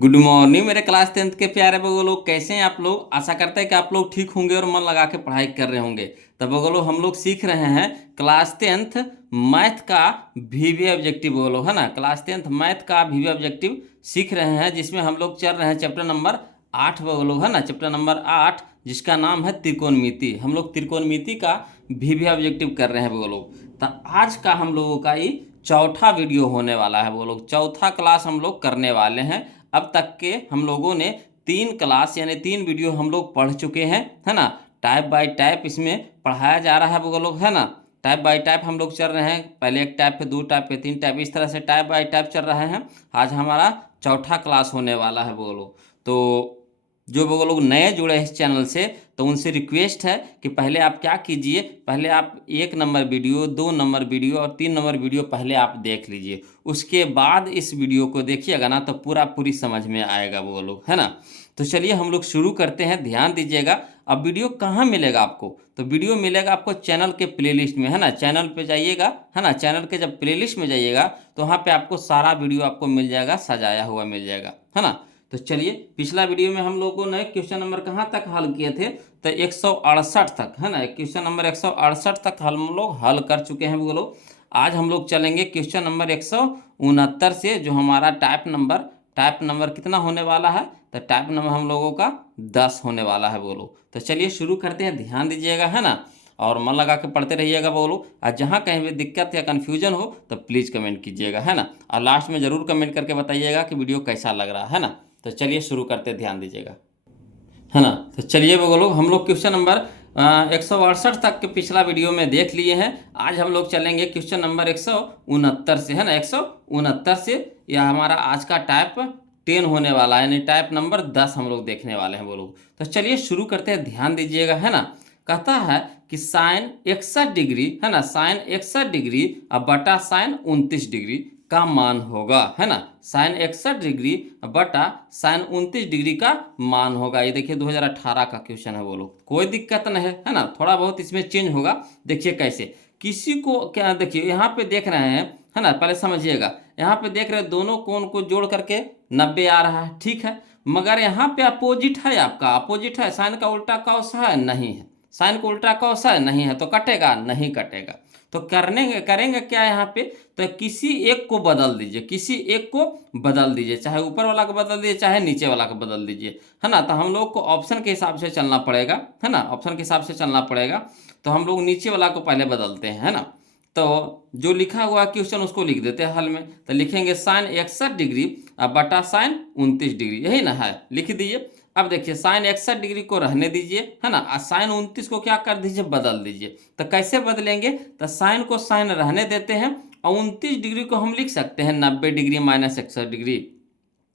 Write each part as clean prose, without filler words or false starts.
Good morning मेरे class 10th के प्यारे बगो लोग, कैसे हैं आप लोग। आशा करते हैं कि आप लोग ठीक होंगे और मन लगा के पढ़ाई कर रहे होंगे। तब बगो लोग हम लोग सीख रहे हैं क्लास 10th मैथ का वीवी ऑब्जेक्टिव बोलो, है ना। क्लास 10th मैथ का वीवी ऑब्जेक्टिव सीख रहे हैं, जिसमें हम लोग चल रहे हैं चैप्टर नंबर 8 बगो लोग, है ना। चैप्टर नंबर 8 जिसका नाम है त्रिकोणमिति। हम लोग त्रिकोणमिति का वीवी ऑब्जेक्टिव कर रहे हैं बगो लोग। तो आज का हम लोगों का ये चौथा वीडियो होने वाला है वो लोग, चौथा क्लास हम लोग करने वाले हैं। अब तक के हम लोगों ने 3 क्लास यानी 3 वीडियो हम लोग पढ़ चुके हैं, है ना। टाइप बाय टाइप इसमें पढ़ाया जा रहा है वो लोग, है ना। टाइप बाय टाइप हम लोग चल रहे हैं, पहले एक टाइप पे 2 टाइप पे 3 टाइप, इस तरह से टाइप बाय टाइप चल रहे हैं। आज हमारा चौथा क्लास होने वाला है वो लोग। तो जो वो लोग नए जुड़े हैं इस चैनल से, तो उनसे रिक्वेस्ट है कि पहले आप क्या कीजिए, पहले आप 1 नंबर वीडियो, 2 नंबर वीडियो और 3 नंबर वीडियो पहले आप देख लीजिए। उसके बाद इस वीडियो को देखिएगा ना, तो पूरी समझ में आएगा वो लोग, है ना। तो चलिए हम लोग शुरू करते हैं, ध्यान दीजिएगा। अब वीडियो कहाँ मिलेगा आपको, तो वीडियो मिलेगा आपको चैनल के प्लेलिस्ट में, है ना। चैनल पे जाइएगा, है ना। चैनल के जब प्लेलिस्ट में जाइएगा तो वहाँ पे आपको सारा वीडियो आपको मिल जाएगा, सजाया हुआ मिल जाएगा, है ना। तो चलिए, पिछला वीडियो में हम लोगों ने क्वेश्चन नंबर कहाँ तक हल किए थे, तो 168 तक, है ना। क्वेश्चन नंबर 168 तक हम लोग हल कर चुके हैं वो लोग। आज हम लोग चलेंगे क्वेश्चन नंबर 169 से, जो हमारा टाइप नंबर कितना होने वाला है, तो टाइप नंबर हम लोगों का 10 होने वाला है वो लोग। तो चलिए शुरू करते हैं, ध्यान दीजिएगा, है ना। और मन लगा के पढ़ते रहिएगा वो लोग। और जहाँ कहीं भी दिक्कत या कन्फ्यूजन हो तो प्लीज़ कमेंट कीजिएगा, है ना। और लास्ट में ज़रूर कमेंट करके बताइएगा कि वीडियो कैसा लग रहा है ना। तो चलिए शुरू करते, ध्यान दीजिएगा, है ना। तो चलिए वो लोग, हम लोग क्वेश्चन नंबर 168 तक के पिछला वीडियो में देख लिए हैं। आज हम लोग चलेंगे क्वेश्चन नंबर 169 से, है ना। 169 से यह हमारा आज का टाइप 10 होने वाला है, यानी टाइप नंबर 10 हम लोग देखने वाले हैं वो लोग। तो चलिए शुरू करते हैं, ध्यान दीजिएगा, है ना। कहता है कि साइन 61 डिग्री, है ना, साइन 61 डिग्री अब बटा साइन 29 डिग्री का मान होगा, है ना। साइन 61 डिग्री बटा साइन 29 डिग्री का मान होगा। ये देखिए 2018 का क्वेश्चन है वो लोग, कोई दिक्कत नहीं है ना। थोड़ा बहुत इसमें चेंज होगा, देखिए कैसे। किसी को क्या, देखिए यहाँ पे देख रहे हैं, है ना, पहले समझिएगा। यहाँ पे देख रहे हैं दोनों कोण को जोड़ करके 90 आ रहा है, ठीक है। मगर यहाँ पे अपोजिट है, आपका अपोजिट है, साइन का उल्टा कॉस है, नहीं है। साइन का उल्टा कॉस है, नहीं है, तो कटेगा, नहीं कटेगा। तो करेंगे क्या यहाँ पे, तो किसी एक को बदल दीजिए, किसी एक को बदल दीजिए, चाहे ऊपर वाला को बदल दीजिए, चाहे नीचे वाला को बदल दीजिए, है ना। तो हम लोग को ऑप्शन के हिसाब से चलना पड़ेगा, है ना, ऑप्शन के हिसाब से चलना पड़ेगा। तो हम लोग नीचे वाला को पहले बदलते हैं, है ना। तो जो लिखा हुआ क्वेश्चन उसको लिख देते हैं हल में। तो लिखेंगे साइन 61 डिग्री अब बटा साइन 29 डिग्री, यही ना है, लिख दीजिए। अब देखिए साइन 61 डिग्री को रहने दीजिए, है ना, और साइन 29 को क्या कर दीजिए, बदल दीजिए। तो कैसे बदलेंगे, तो साइन को साइन रहने देते हैं, और 29 डिग्री को हम लिख सकते हैं 90 डिग्री माइनस 61 डिग्री,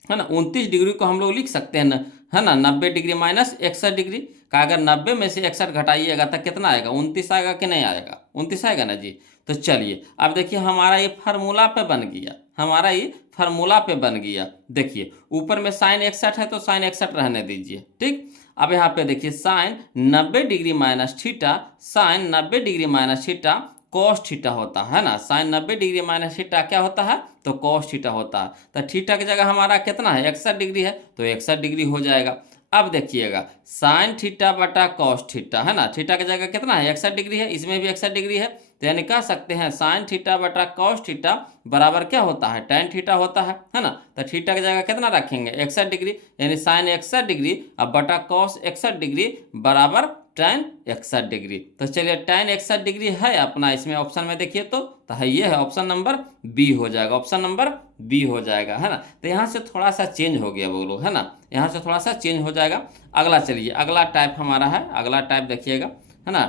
है ना। 29 डिग्री को हम लोग लिख सकते हैं ना, है ना, 90 डिग्री माइनस 61 डिग्री का। अगर 90 में से 61 घटाइएगा तो कितना आएगा, 29 आएगा कि नहीं आएगा, 29 आएगा ना जी। तो चलिए अब देखिए हमारा ये फार्मूला पे बन गया, हमारा ये फार्मूला पे बन गया। देखिए ऊपर में साइन 61 है तो साइन 61 रहने दीजिए, ठीक। अब यहाँ पे देखिए sine 90 degree minus theta, sine 90 degree minus theta cos theta होता है ना। साइन 90 डिग्री माइनस थीटा क्या होता है, तो कॉस थीटा होता है। तो थीटा की जगह हमारा कितना है, 61 डिग्री है, तो 61 डिग्री हो जाएगा। अब देखिएगा साइन थीटा बटा कॉस थीटा, है ना, थीटा की जगह कितना है, 61 डिग्री है, इसमें भी 61 डिग्री है। तो यानी कह सकते हैं साइन थीटा बटा कॉस थीटा बराबर क्या होता है, tan थीटा होता है ना। तो थीटा की जगह कितना रखेंगे, 61 डिग्री, यानी साइन 61 डिग्री अब बटा कॉस 61 डिग्री बराबर tan 61 डिग्री। तो चलिए tan 61 डिग्री है अपना इसमें ऑप्शन में, देखिए तो है, ये है ऑप्शन नंबर बी हो जाएगा, ऑप्शन नंबर बी हो जाएगा, है ना। तो यहाँ से थोड़ा सा चेंज हो गया वो लोग, है ना, यहाँ से थोड़ा सा चेंज हो जाएगा। अगला चलिए, अगला टाइप हमारा है, अगला टाइप देखिएगा, है ना।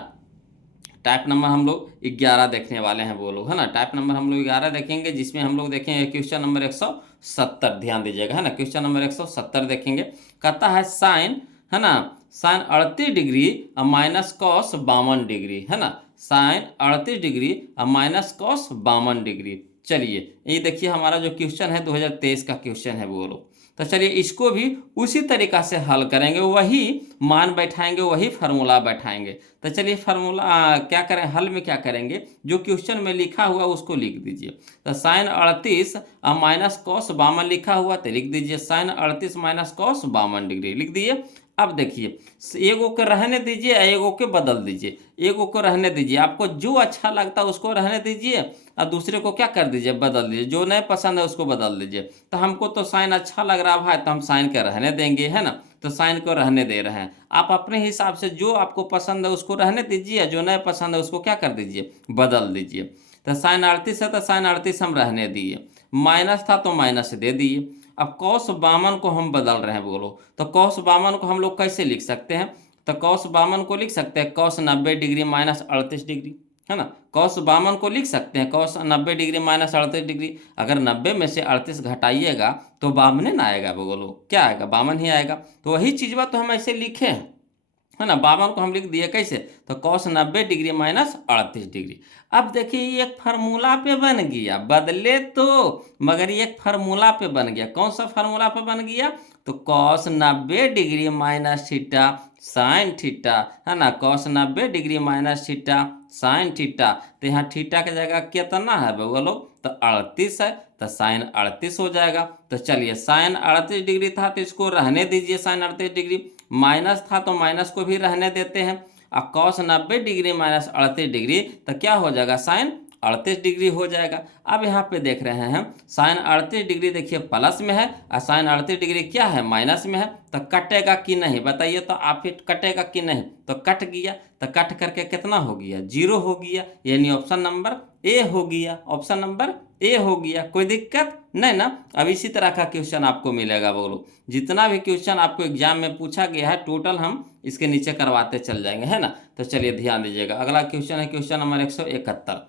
टाइप नंबर हम लोग 11 देखने वाले हैं वो लोग, है ना। टाइप नंबर हम लोग 11 देखेंगे, जिसमें हम लोग देखेंगे क्वेश्चन नंबर 170, ध्यान दीजिएगा, है ना। क्वेश्चन नंबर 170 देखेंगे, कहता है साइन, है ना, साइन 38 डिग्री और माइनस कॉस 52 डिग्री, है ना। साइन 38 डिग्री और माइनस कॉस 52 डिग्री। चलिए ये देखिए हमारा जो क्वेश्चन है 2023 का क्वेश्चन है वो लोग। तो चलिए इसको भी उसी तरीका से हल करेंगे, वही मान बैठाएंगे, वही फार्मूला बैठाएंगे। तो चलिए फार्मूला क्या करें, हल में क्या करेंगे, जो क्वेश्चन में लिखा हुआ उसको लिख दीजिए। तो साइन 38 माइनस कॉस 52 लिखा हुआ तो लिख दीजिए, साइन 38 माइनस कॉस 52 डिग्री लिख दिए। अब देखिए एगो को रहने दीजिए, एगो के बदल दीजिए, एगो को रहने दीजिए, आपको जो अच्छा लगता है उसको रहने दीजिए और दूसरे को क्या कर दीजिए, बदल दीजिए, जो नहीं पसंद है उसको बदल दीजिए। तो हमको तो साइन अच्छा लग रहा भाई, तो हम साइन के रहने देंगे, है ना, तो साइन को रहने दे रहे हैं। आप अपने हिसाब से जो आपको पसंद है उसको रहने दीजिए, जो नहीं पसंद है उसको क्या कर दीजिए, बदल दीजिए। तो साइन 38 है तो साइन 38 हम रहने दिए, माइनस था तो माइनस दे दिए। अब कॉस 52 को हम बदल रहे हैं, बोलो तो कॉस 52 को हम लोग कैसे लिख सकते हैं, तो कॉस 52 को लिख सकते हैं कॉस 90 डिग्री माइनस 38 डिग्री, है ना, कॉस 52 को लिख सकते हैं कॉस 90 डिग्री माइनस 38 डिग्री। अगर 90 में से 38 घटाइएगा तो 52 ना आएगा, बोलो क्या आएगा, 52 ही आएगा। तो वही चीज़ बात तो हम ऐसे लिखे हैं, है ना, 52 को हम लिख दिए कैसे, तो कॉस 90 डिग्री माइनस 38 डिग्री। अब देखिए ये एक फार्मूला पे बन गया, बदले तो मगर ये एक फार्मूला पे बन गया। कौन सा फार्मूला पे बन गया, तो cos 90 degree minus theta sine theta, है ना, cos 90 degree minus theta sine theta. तो यहाँ थीटा की जगह कितना है बोलो, तो 38 है, तो साइन 38 हो जाएगा। तो चलिए साइन 38 डिग्री था तो इसको रहने दीजिए, साइन 38 डिग्री, माइनस था तो माइनस को भी रहने देते हैं। अब कॉस 90 डिग्री माइनस 38 डिग्री तो क्या हो जाएगा, साइन 38 डिग्री हो जाएगा। अब यहाँ पे देख रहे हैं साइन 38 डिग्री देखिए प्लस में है और साइन 38 डिग्री क्या है, माइनस में है। तो कटेगा कि नहीं बताइए, तो आप ही कटेगा कि नहीं, तो कट गया, तो कट करके कितना हो गया, 0 हो गया, यानी ऑप्शन नंबर ए हो गया, ऑप्शन नंबर ए हो गया। कोई दिक्कत नहीं ना। अब इसी तरह का क्वेश्चन आपको मिलेगा, बोलो जितना भी क्वेश्चन आपको एग्जाम में पूछा गया है टोटल हम इसके नीचे करवाते चल जाएंगे, है ना। तो चलिए ध्यान दीजिएगा, अगला क्वेश्चन है क्वेश्चन नंबर 171,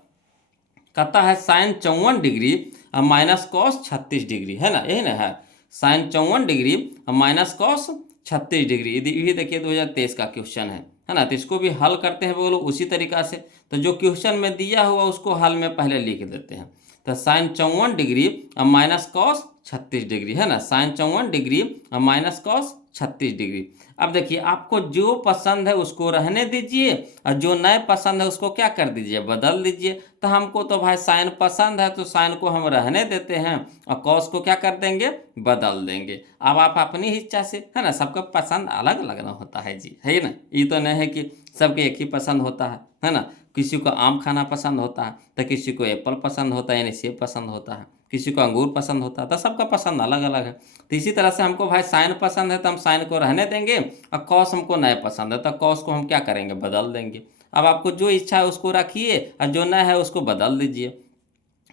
कहता है sine 54 degree minus cos 36 degree, है ना, यही ना है, sine 54 degree minus cos 36 degree. ये देखिए 2023 का क्वेश्चन है ना। तो इसको भी हल करते हैं बोलो उसी तरीका से। तो जो क्वेश्चन में दिया हुआ उसको हल में पहले लिख देते हैं। तो sine 54 degree minus cos 36 degree, है ना, sine 54 degree minus cos 36 degree. अब देखिए आपको जो पसंद है उसको रहने दीजिए और जो नहीं पसंद है उसको क्या कर दीजिए, बदल दीजिए। तो हमको तो भाई साइन पसंद है तो साइन को हम रहने देते हैं और कॉस को क्या कर देंगे, बदल देंगे। अब आप अपनी इच्छा से, है ना, सबका पसंद अलग अलग ना होता है जी, है ना, ये तो नहीं है कि सबके एक ही पसंद होता है ना। किसी को आम खाना पसंद होता है तो किसी को एप्पल पसंद होता है, यानी सेब पसंद होता है, किसी को अंगूर पसंद होता है, तो सबका पसंद अलग अलग है। तो इसी तरह से हमको भाई साइन पसंद है तो हम साइन को रहने देंगे और कॉस हमको नहीं पसंद है तो कॉस को हम क्या करेंगे, बदल देंगे। अब आपको जो इच्छा है उसको रखिए और जो नहीं है उसको बदल दीजिए।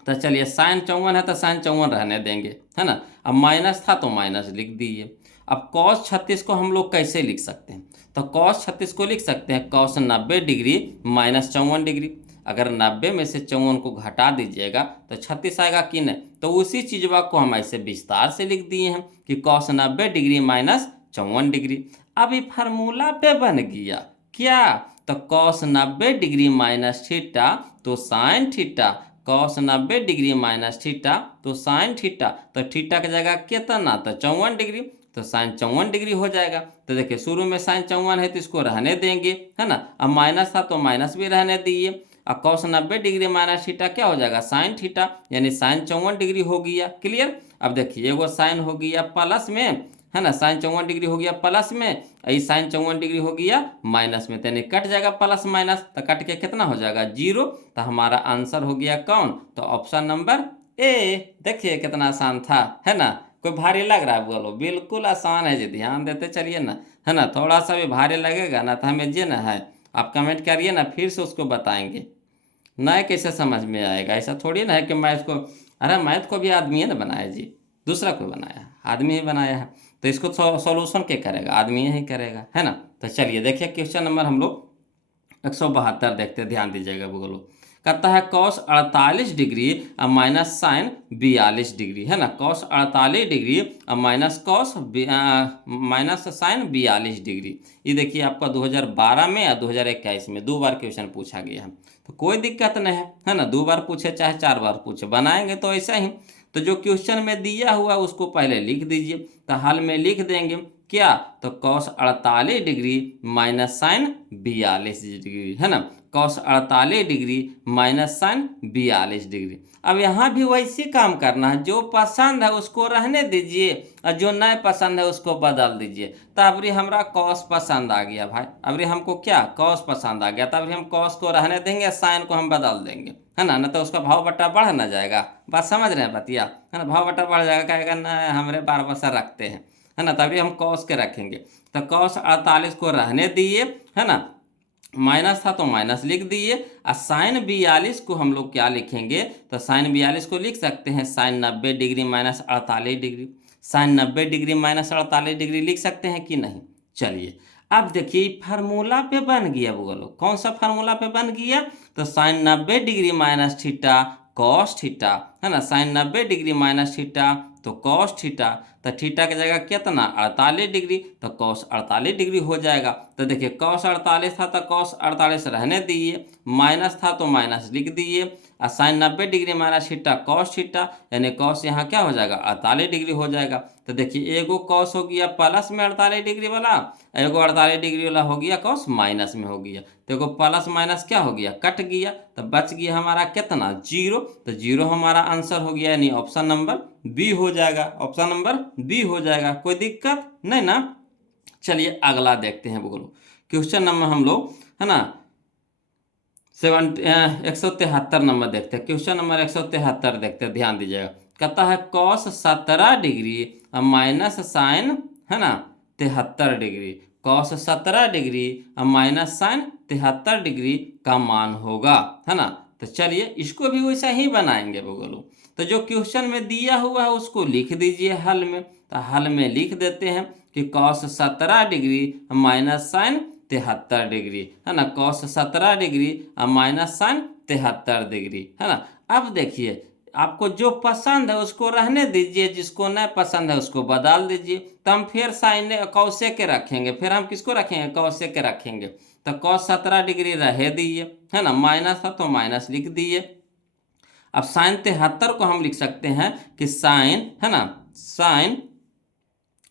तो चलिए साइन 54 है तो साइन 54 रहने देंगे, है ना। अब माइनस था तो माइनस लिख दीजिए। अब कॉस 36 को हम लोग कैसे लिख सकते हैं, तो कॉस 36 को लिख सकते हैं कॉस 90 डिग्री माइनस 54 डिग्री। अगर 90 में से 54 को घटा दीजिएगा तो 36 आएगा कि नहीं। तो उसी चीज़वा को हम ऐसे विस्तार से लिख दिए हैं कि कॉस 90 डिग्री माइनस 54 डिग्री। अब ये फार्मूला पे बन गया क्या, तो कॉस 90 डिग्री माइनस थीटा तो sine theta, cos 90 degree minus theta तो साइन थीटा। तो थीटा की जगह कितना, तो 54 डिग्री, तो साइन 54 डिग्री हो जाएगा। तो देखिए शुरू में साइन 54 है तो इसको रहने देंगे, है ना। अब माइनस था तो माइनस भी रहने दिए। अब कॉस 90 डिग्री माइनस थीटा क्या हो जाएगा, साइन थीटा, यानी साइन 54 डिग्री हो गया। क्लियर। अब देखिए एगो साइन हो गया प्लस में, है ना, साइन 54 डिग्री हो गया प्लस में, यही साइन 54 डिग्री हो गया माइनस में, तो यानी कट जाएगा प्लस माइनस, तो कट के कितना हो जाएगा, 0। तो हमारा आंसर हो गया कौन, तो ऑप्शन नंबर ए। देखिए कितना आसान था, है ना। कोई भारी लग रहा है, बोलो बिल्कुल आसान है जी, ध्यान देते चलिए ना, है ना। थोड़ा सा भी भारी लगेगा ना तो हमें जे ना है आप कमेंट करिए ना, फिर से उसको बताएंगे ना, कैसे समझ में आएगा। ऐसा थोड़ी ना है कि मैथ को, अरे मैथ को भी आदमी ने बनाया जी, दूसरा कोई बनाया है, आदमी ही बनाया है। तो इसको सॉल्यूशन क्या करेगा, आदमी ही करेगा, है ना। तो चलिए देखिए क्वेश्चन नंबर हम लोग 172 देखते हैं, ध्यान दीजिएगा। बोलो कहता है cos 48 degree minus sine 42 degree, है ना, cos 48 degree minus cos minus sine 42 degree. ये देखिए आपका 2012 में या 2021 में 2 बार क्वेश्चन पूछा गया है। तो कोई दिक्कत नहीं है ना, 2 बार पूछे चाहे 4 बार पूछे, बनाएंगे तो ऐसा ही। तो जो क्वेश्चन में दिया हुआ है उसको पहले लिख दीजिए। तो हल में लिख देंगे क्या, तो cos 48 degree minus sine 42 degree, है ना, cos 48 degree minus sine 42 degree. अब यहाँ भी वैसे काम करना है, जो पसंद है उसको रहने दीजिए और जो नहीं पसंद है उसको बदल दीजिए। तो अबरी हमारा cos पसंद आ गया भाई, अबरी हमको क्या cos पसंद आ गया, तो अबरी हम cos को रहने देंगे, साइन को हम बदल देंगे, है ना, न तो उसका भाव बट्टा बढ़ ना जाएगा। बात समझ रहे हैं बतिया, है ना, भाव बट्टा बढ़ जाएगा, कहेगा ना हमारे 12 रखते हैं, है ना, तभी हम cos के रखेंगे। तो cos 48 को रहने दिए, है ना, माइनस था तो माइनस लिख दिए। और साइन 42 को हम लोग क्या लिखेंगे, तो साइन 42 को लिख सकते हैं sine 90 degree minus 48 degree, sine 90 degree minus 48 degree लिख सकते हैं कि नहीं। चलिए अब देखिए फार्मूला पे बन गया, बोलो कौन सा फार्मूला पे बन गया, तो sine 90 degree minus theta cos theta, है ना, साइन 90 डिग्री माइनस थीटा तो कॉस थीटा, तो थीटा की जगह कितना 48 डिग्री, तो कॉस 48 डिग्री हो जाएगा। तो देखिए कॉस 48 था तो कॉस 48 रहने दिए, माइनस था तो माइनस लिख दिए, और sine 90 degree minus theta cos theta, यानी कॉस यहाँ क्या हो जाएगा 48 डिग्री हो जाएगा। तो देखिए एगो कॉस हो गया प्लस में 48 डिग्री वाला, एगो 48 डिग्री वाला हो गया कॉस माइनस में हो गया, तो एगो प्लस माइनस क्या हो गया कट गया, तो बच गया हमारा कितना 0, तो 0 हमारा आंसर हो गया, यानी ऑप्शन नंबर बी हो जाएगा, ऑप्शन नंबर बी हो जाएगा, कोई दिक्कत नहीं ना। चलिए अगला देखते हैं, बोलो क्वेश्चन नंबर हम लोग, है ना 173 नंबर देखते हैं, क्वेश्चन नंबर 173 देखते हैं, ध्यान दीजिएगा। कहता है कॉस 17 डिग्री माइनस साइन, है ना 73 degree, cos 17 degree minus sine 73 degree का मान होगा, है ना। तो चलिए इसको भी वैसा ही बनाएंगे बोलो। तो जो क्वेश्चन में दिया हुआ है उसको लिख दीजिए हल में। तो हल में लिख देते हैं कि cos 17 degree minus sine 73 degree, है ना, cos 17 degree minus sine 73 degree, है ना। अब देखिए आपको जो पसंद है उसको रहने दीजिए, जिसको नहीं पसंद है उसको बदल दीजिए। तो हम फिर साइन कौसे के रखेंगे, फिर हम किसको रखेंगे कौसे के रखेंगे। तो कॉस 17 डिग्री रहे दिए, है ना, माइनस था तो माइनस लिख दिए। अब साइन 73 को हम लिख सकते हैं कि साइन, है ना, साइन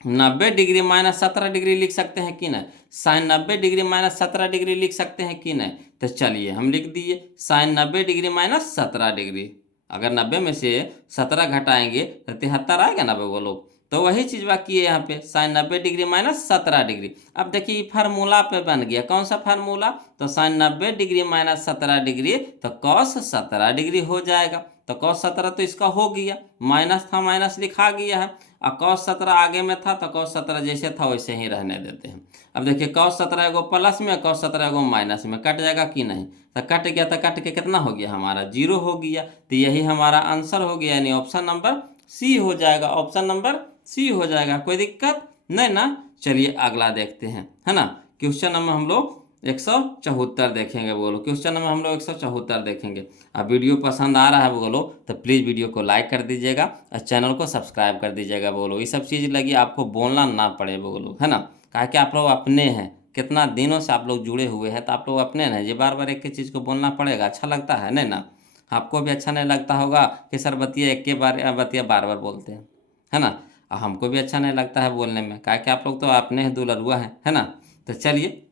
90 डिग्री माइनस 17 डिग्री लिख सकते हैं कि नहीं, साइन 90 डिग्री माइनस 17 डिग्री लिख सकते हैं कि नहीं। तो चलिए हम लिख दिए साइन 90 डिग्री माइनस 17 डिग्री, अगर 90 में से 17 घटाएंगे तो 73 आएगा ना बोलो। तो वही चीज़ बाकी है यहाँ पे, साइन 90 डिग्री माइनस 17 डिग्री। अब देखिए फार्मूला पे बन गया, कौन सा फार्मूला, तो साइन 90 डिग्री माइनस 17 डिग्री तो कॉस 17 डिग्री हो जाएगा। तो कॉस 17 तो इसका हो गया, माइनस था माइनस लिखा गया है, और कॉस 17 आगे में था तो कॉस 17 जैसे था वैसे ही रहने देते हैं। अब देखिए कॉस 17 एगो प्लस में, कॉस 17 एगो माइनस में, कट जाएगा कि नहीं, तो कट गया, तो कट के कितना हो गया हमारा 0 हो गया। तो यही हमारा आंसर हो गया, यानी ऑप्शन नंबर सी हो जाएगा, ऑप्शन नंबर सी हो जाएगा, कोई दिक्कत नहीं ना। चलिए अगला देखते हैं, है ना, क्वेश्चन नंबर हम लोग 174 देखेंगे बोलो, क्वेश्चन नंबर हम लोग 174 देखेंगे। अब वीडियो पसंद आ रहा है बोलो तो प्लीज़ वीडियो को लाइक कर दीजिएगा और चैनल को सब्सक्राइब कर दीजिएगा बोलो, ये सब चीज़ लगी आपको बोलना ना पड़े बोलो, है ना, कहा कि आप लोग अपने हैं, कितना दिनों से आप लोग जुड़े हुए हैं, तो आप लोग अपने हैं, ये बार बार एक ही चीज़ को बोलना पड़ेगा, अच्छा लगता है नहीं ना। आपको भी अच्छा नहीं लगता होगा कि सर बतिया एक के बार बतिया बार बार बोलते हैं, है ना, और हमको भी अच्छा नहीं लगता है बोलने में, कहा कि आप लोग तो अपने हैं दुलरुआ हैं, है ना। तो चलिए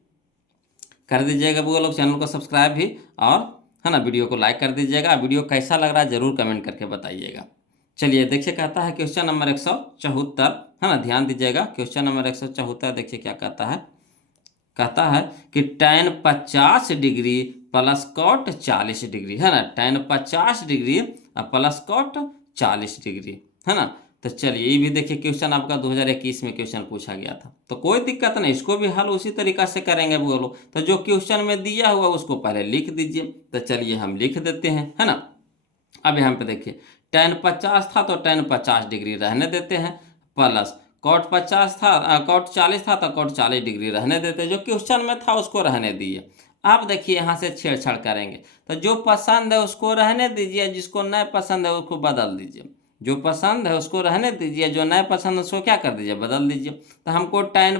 कर दीजिएगा वो लोग चैनल को सब्सक्राइब भी, और है ना वीडियो को लाइक कर दीजिएगा, वीडियो कैसा लग रहा है ज़रूर कमेंट करके बताइएगा। चलिए देखिए कहता है क्वेश्चन नंबर 174, है ना, ध्यान दीजिएगा क्वेश्चन नंबर 174 देखिए क्या कहता है। कहता है कि tan 50 degree plus cot 40 degree, है ना, tan 50 degree plus cot 40 degree, है ना। तो चलिए ये भी देखिए क्वेश्चन आपका 2021 में क्वेश्चन पूछा गया था, तो कोई दिक्कत नहीं, इसको भी हल उसी तरीका से करेंगे बोलो। तो जो क्वेश्चन में दिया हुआ उसको पहले लिख दीजिए। तो चलिए हम लिख देते हैं, है ना। अब यहाँ पे देखिए tan 50 था तो tan 50 डिग्री रहने देते हैं, प्लस कॉट 50 था, कॉट 40 था तो कॉट 40 डिग्री रहने देते, जो क्वेश्चन में था उसको रहने दिए। आप देखिए यहाँ से छेड़छाड़ करेंगे, तो जो पसंद है उसको रहने दीजिए, जिसको नहीं पसंद है उसको बदल दीजिए, जो पसंद है उसको रहने दीजिए, जो नहीं पसंद है उसको क्या कर दीजिए बदल दीजिए। तो हमको tan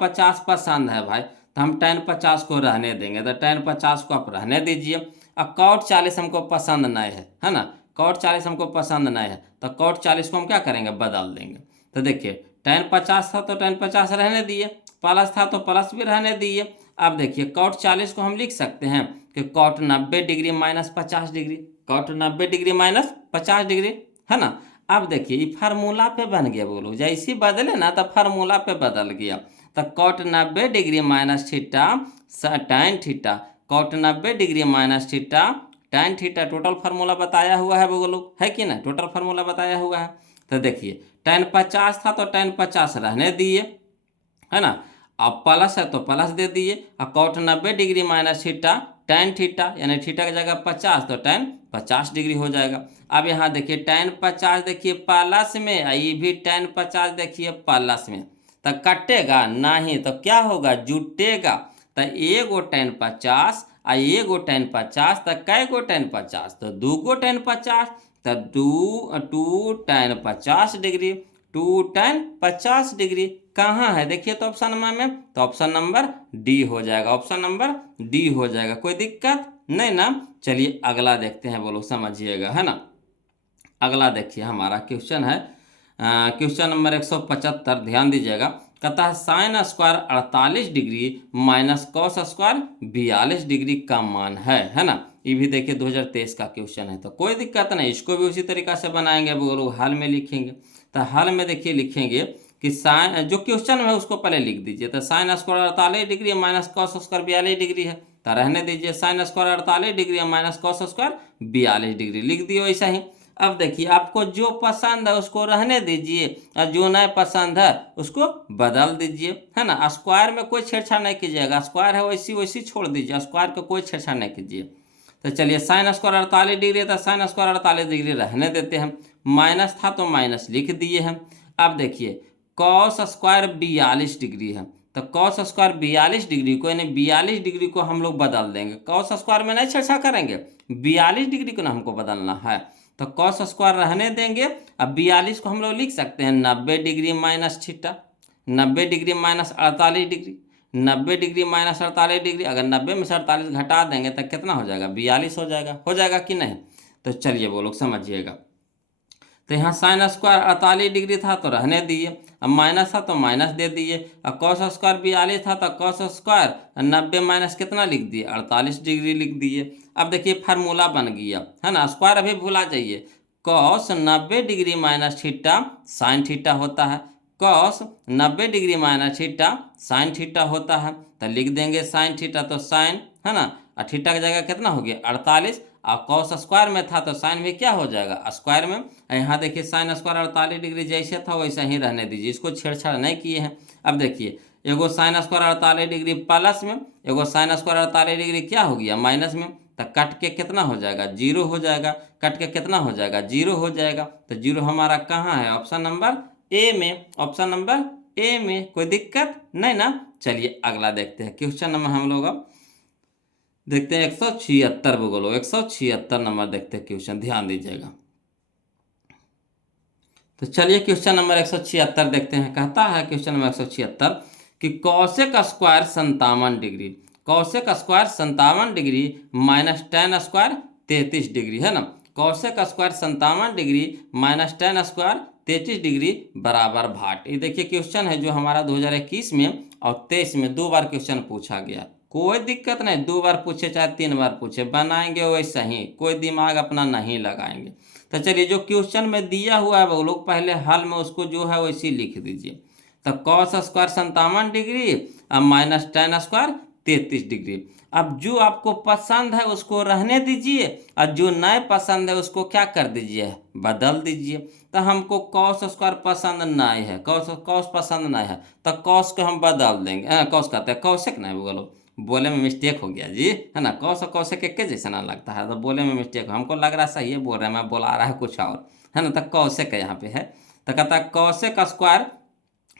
50 पसंद है भाई, तो हम tan 50 को रहने देंगे, तो tan 50 को आप रहने दीजिए। और कॉट 40 हमको पसंद नहीं है ना, cot 40 हमको पसंद नहीं है, तो cot 40 को हम क्या करेंगे, बदल देंगे। तो देखिए tan 50 था तो tan 50 रहने दिए, प्लस था तो प्लस भी रहने दिए। अब देखिए cot 40 को हम लिख सकते हैं कि cot 90 degree minus 50 degree, cot 90 degree minus 50 degree, है ना। अब देखिए ये फार्मूला पे बन गया, बोलो जैसे ही बदले ना तो फार्मूला पे बदल गया। तो cot 90 degree minus theta tan theta, cot 90 degree minus theta tan theta total formula बताया हुआ है वो लोग, है कि ना, टोटल फार्मूला बताया हुआ है। तो देखिए tan 50 था तो tan 50 रहने दिए, है ना। अब प्लस है तो प्लस दे दिए, और cot 90 degree minus theta tan theta, यानी थीटा की जगह 50 तो tan 50 डिग्री हो जाएगा। अब यहाँ देखिए tan 50 देखिए प्लस में, ये भी tan 50 देखिए प्लस में, तो कटेगा नहीं तो क्या होगा, जुटेगा। तो एगो tan 50 आ एगो tan 50, तो कै गो tan 50, तो दूगो tan 50, तो two tan 50 degree, two tan 50 degree कहाँ है देखिए तो ऑप्शन में, तो ऑप्शन नंबर डी हो जाएगा, ऑप्शन नंबर डी हो जाएगा। कोई दिक्कत नहीं ना। चलिए अगला देखते हैं, बोलो समझिएगा, है ना। अगला देखिए हमारा क्वेश्चन है क्वेश्चन नंबर 175, ध्यान दीजिएगा। कहता है sine square 48 degree minus cos square 42 degree का मान है ना। ये भी देखिए 2023 का क्वेश्चन है, तो कोई दिक्कत नहीं, इसको भी उसी तरीका से बनाएंगे, वो लोग हल में लिखेंगे। तो हल में देखिए लिखेंगे कि साइन, जो क्वेश्चन है उसको पहले लिख दीजिए। तो sine square 48 degree minus cos square 42 degree है, तो रहने दीजिए sine square 48 degree minus cos square 42 degree लिख दिए वैसा ही। अब देखिए आपको जो पसंद है उसको रहने दीजिए, और जो नहीं पसंद है उसको बदल दीजिए, है ना। स्क्वायर में कोई छेड़छाड़ नहीं कीजिएगा, स्क्वायर है वैसी वैसी छोड़ दीजिए, स्क्वायर को कोई छेड़छाड़ नहीं कीजिए। तो चलिए साइन स्क्वायर 48 डिग्री है तो साइन स्क्वायर 48 डिग्री रहने देते हैं, माइनस था तो माइनस लिख दिए हैं। अब देखिए कॉस स्क्वायर 42 डिग्री है, तो कॉस स्क्वायर 42 डिग्री को, यानी 42 डिग्री को हम लोग बदल देंगे, कॉस स्क्वायर में नहीं छेड़छाड़ करेंगे, 42 डिग्री को ना हमको बदलना है। तो कॉस स्क्वायर रहने देंगे। अब 42 को हम लोग लिख सकते हैं 90 degree minus theta, 90 degree minus 48 degree, 90 degree minus 48 degree, अगर 90 में से 48 घटा देंगे तो कितना हो जाएगा, 42 हो जाएगा कि नहीं। तो चलिए वो लोग समझिएगा। तो यहाँ साइन स्क्वायर 48 डिग्री था तो रहने दिए, अब माइनस था तो माइनस दे दिए, और कॉस स्क्वायर 42 था तो कॉस स्क्वायर 90 माइनस कितना लिख दिए, 48 डिग्री लिख दिए। अब देखिए फार्मूला बन गया, है ना। स्क्वायर अभी भूला जाइए, cos 90 degree minus theta sine theta होता है, cos 90 degree minus theta sine theta होता है, तो लिख देंगे साइन थीटा तो साइन, है ना, और थीटा की जगह कितना हो गया 48, और कॉस स्क्वायर में था तो साइन भी क्या हो जाएगा स्क्वायर में। यहाँ देखिए साइन स्क्वायर 48 डिग्री जैसे था वैसा ही रहने दीजिए, इसको छेड़छाड़ नहीं किए हैं। अब देखिए एगो साइन स्क्वायर 48 डिग्री प्लस में, एगो साइन स्क्वायर 48 डिग्री क्या हो गया माइनस में, तो कट के कितना हो जाएगा, जीरो हो जाएगा, कट के कितना हो जाएगा, जीरो हो जाएगा। तो जीरो हमारा कहाँ है, ऑप्शन नंबर ए में, ऑप्शन नंबर ए में। कोई दिक्कत नहीं ना। चलिए अगला देखते हैं क्वेश्चन नंबर हम लोग अब देखते हैं 176, बोलो 176 नंबर देखते हैं क्वेश्चन, ध्यान दीजिएगा। तो चलिए क्वेश्चन नंबर 176 देखते हैं। कहता है क्वेश्चन नंबर 176 कि cosec square 57 degree, cosec square 57 degree minus tan square 33 degree, है ना। Cosec square 57 degree minus tan square 33 degree बराबर भाट। ये देखिए क्वेश्चन है जो हमारा 2021 में और 23 में 2 बार क्वेश्चन पूछा गया। कोई दिक्कत नहीं, 2 बार पूछे चाहे 3 बार पूछे, बनाएंगे वैसा ही, कोई दिमाग अपना नहीं लगाएंगे। तो चलिए जो क्वेश्चन में दिया हुआ है वो लोग पहले हल में उसको जो है वैसे लिख दीजिए। तो कॉस स्क्वायर 57 डिग्री अब माइनस tan स्क्वायर 33 डिग्री। अब जो आपको पसंद है उसको रहने दीजिए, और जो नहीं पसंद है उसको क्या कर दीजिए, बदल दीजिए। तो हमको कॉस स्क्वायर पसंद नहीं है, कॉस कॉस पसंद नहीं है, तो कॉस को हम बदल देंगे, कॉस कहते हैं कौशिक नहीं, बोलो बोले में मिस्टेक हो गया जी, है ना। कौश और कौशिक एक जैसा ना लगता है, तो बोले में मिस्टेक, हमको लग रहा सही है बोल रहे हैं, मैं बोला रहा है कुछ और, है ना। तो कौशिक यहाँ पे है, तो कहता है कौशिक स्क्वायर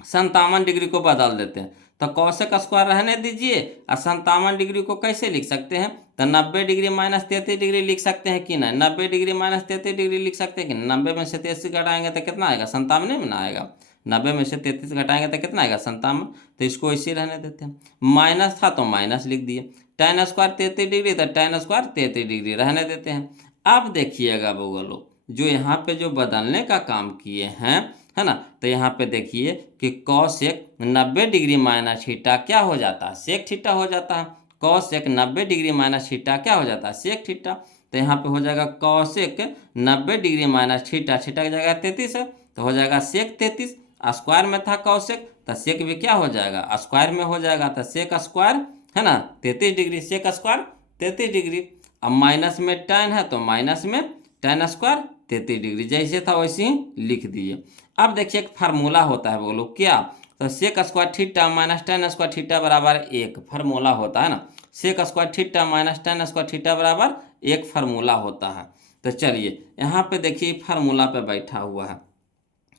57 डिग्री को बदल देते हैं। तो कौशिक स्क्वायर रहने दीजिए, और 57 डिग्री को कैसे लिख सकते हैं, तो 90 डिग्री माइनस 33 डिग्री लिख सकते हैं कि नहीं, 90 डिग्री माइनस 33 डिग्री लिख सकते हैं कि 90 में से 33 घटाएंगे तो कितना आएगा, 57 में ना आएगा, 90 में से 33 घटाएंगे तो कितना आएगा 57। तो इसको इसी रहने देते हैं, माइनस था तो माइनस लिख दिए, tan स्क्वायर 33 डिग्री तो tan स्क्वायर 33 डिग्री रहने देते हैं। अब देखिएगा बोलो जो यहाँ पे जो बदलने का काम किए हैं, है ना, तो यहाँ पे देखिए कि कॉसेक 90 डिग्री माइनस थीटा क्या हो जाता है, सेक थीटा हो जाता है। कॉसेक 90 डिग्री माइनस थीटा क्या हो जाता है, सेक थीटा। तो यहाँ पे हो जाएगा cosec 90 degree minus theta, theta की जगह 33 है तो हो जाएगा सेक 33। स्क्वायर में था कॉसेक तो सेक भी क्या हो जाएगा, स्क्वायर में हो जाएगा, तो सेक स्क्वायर है ना 33 डिग्री, सेक स्क्वायर 33 डिग्री। अब माइनस में tan है तो माइनस में tan स्क्वायर 33 डिग्री, जैसे था वैसे ही लिख दिए। अब देखिए एक फार्मूला होता है, बोलो क्या, तो sec square theta minus tan square theta बराबर 1 फार्मूला होता है ना, sec square theta minus tan square theta बराबर 1 फार्मूला होता है। तो चलिए यहाँ पे देखिए फार्मूला पे बैठा हुआ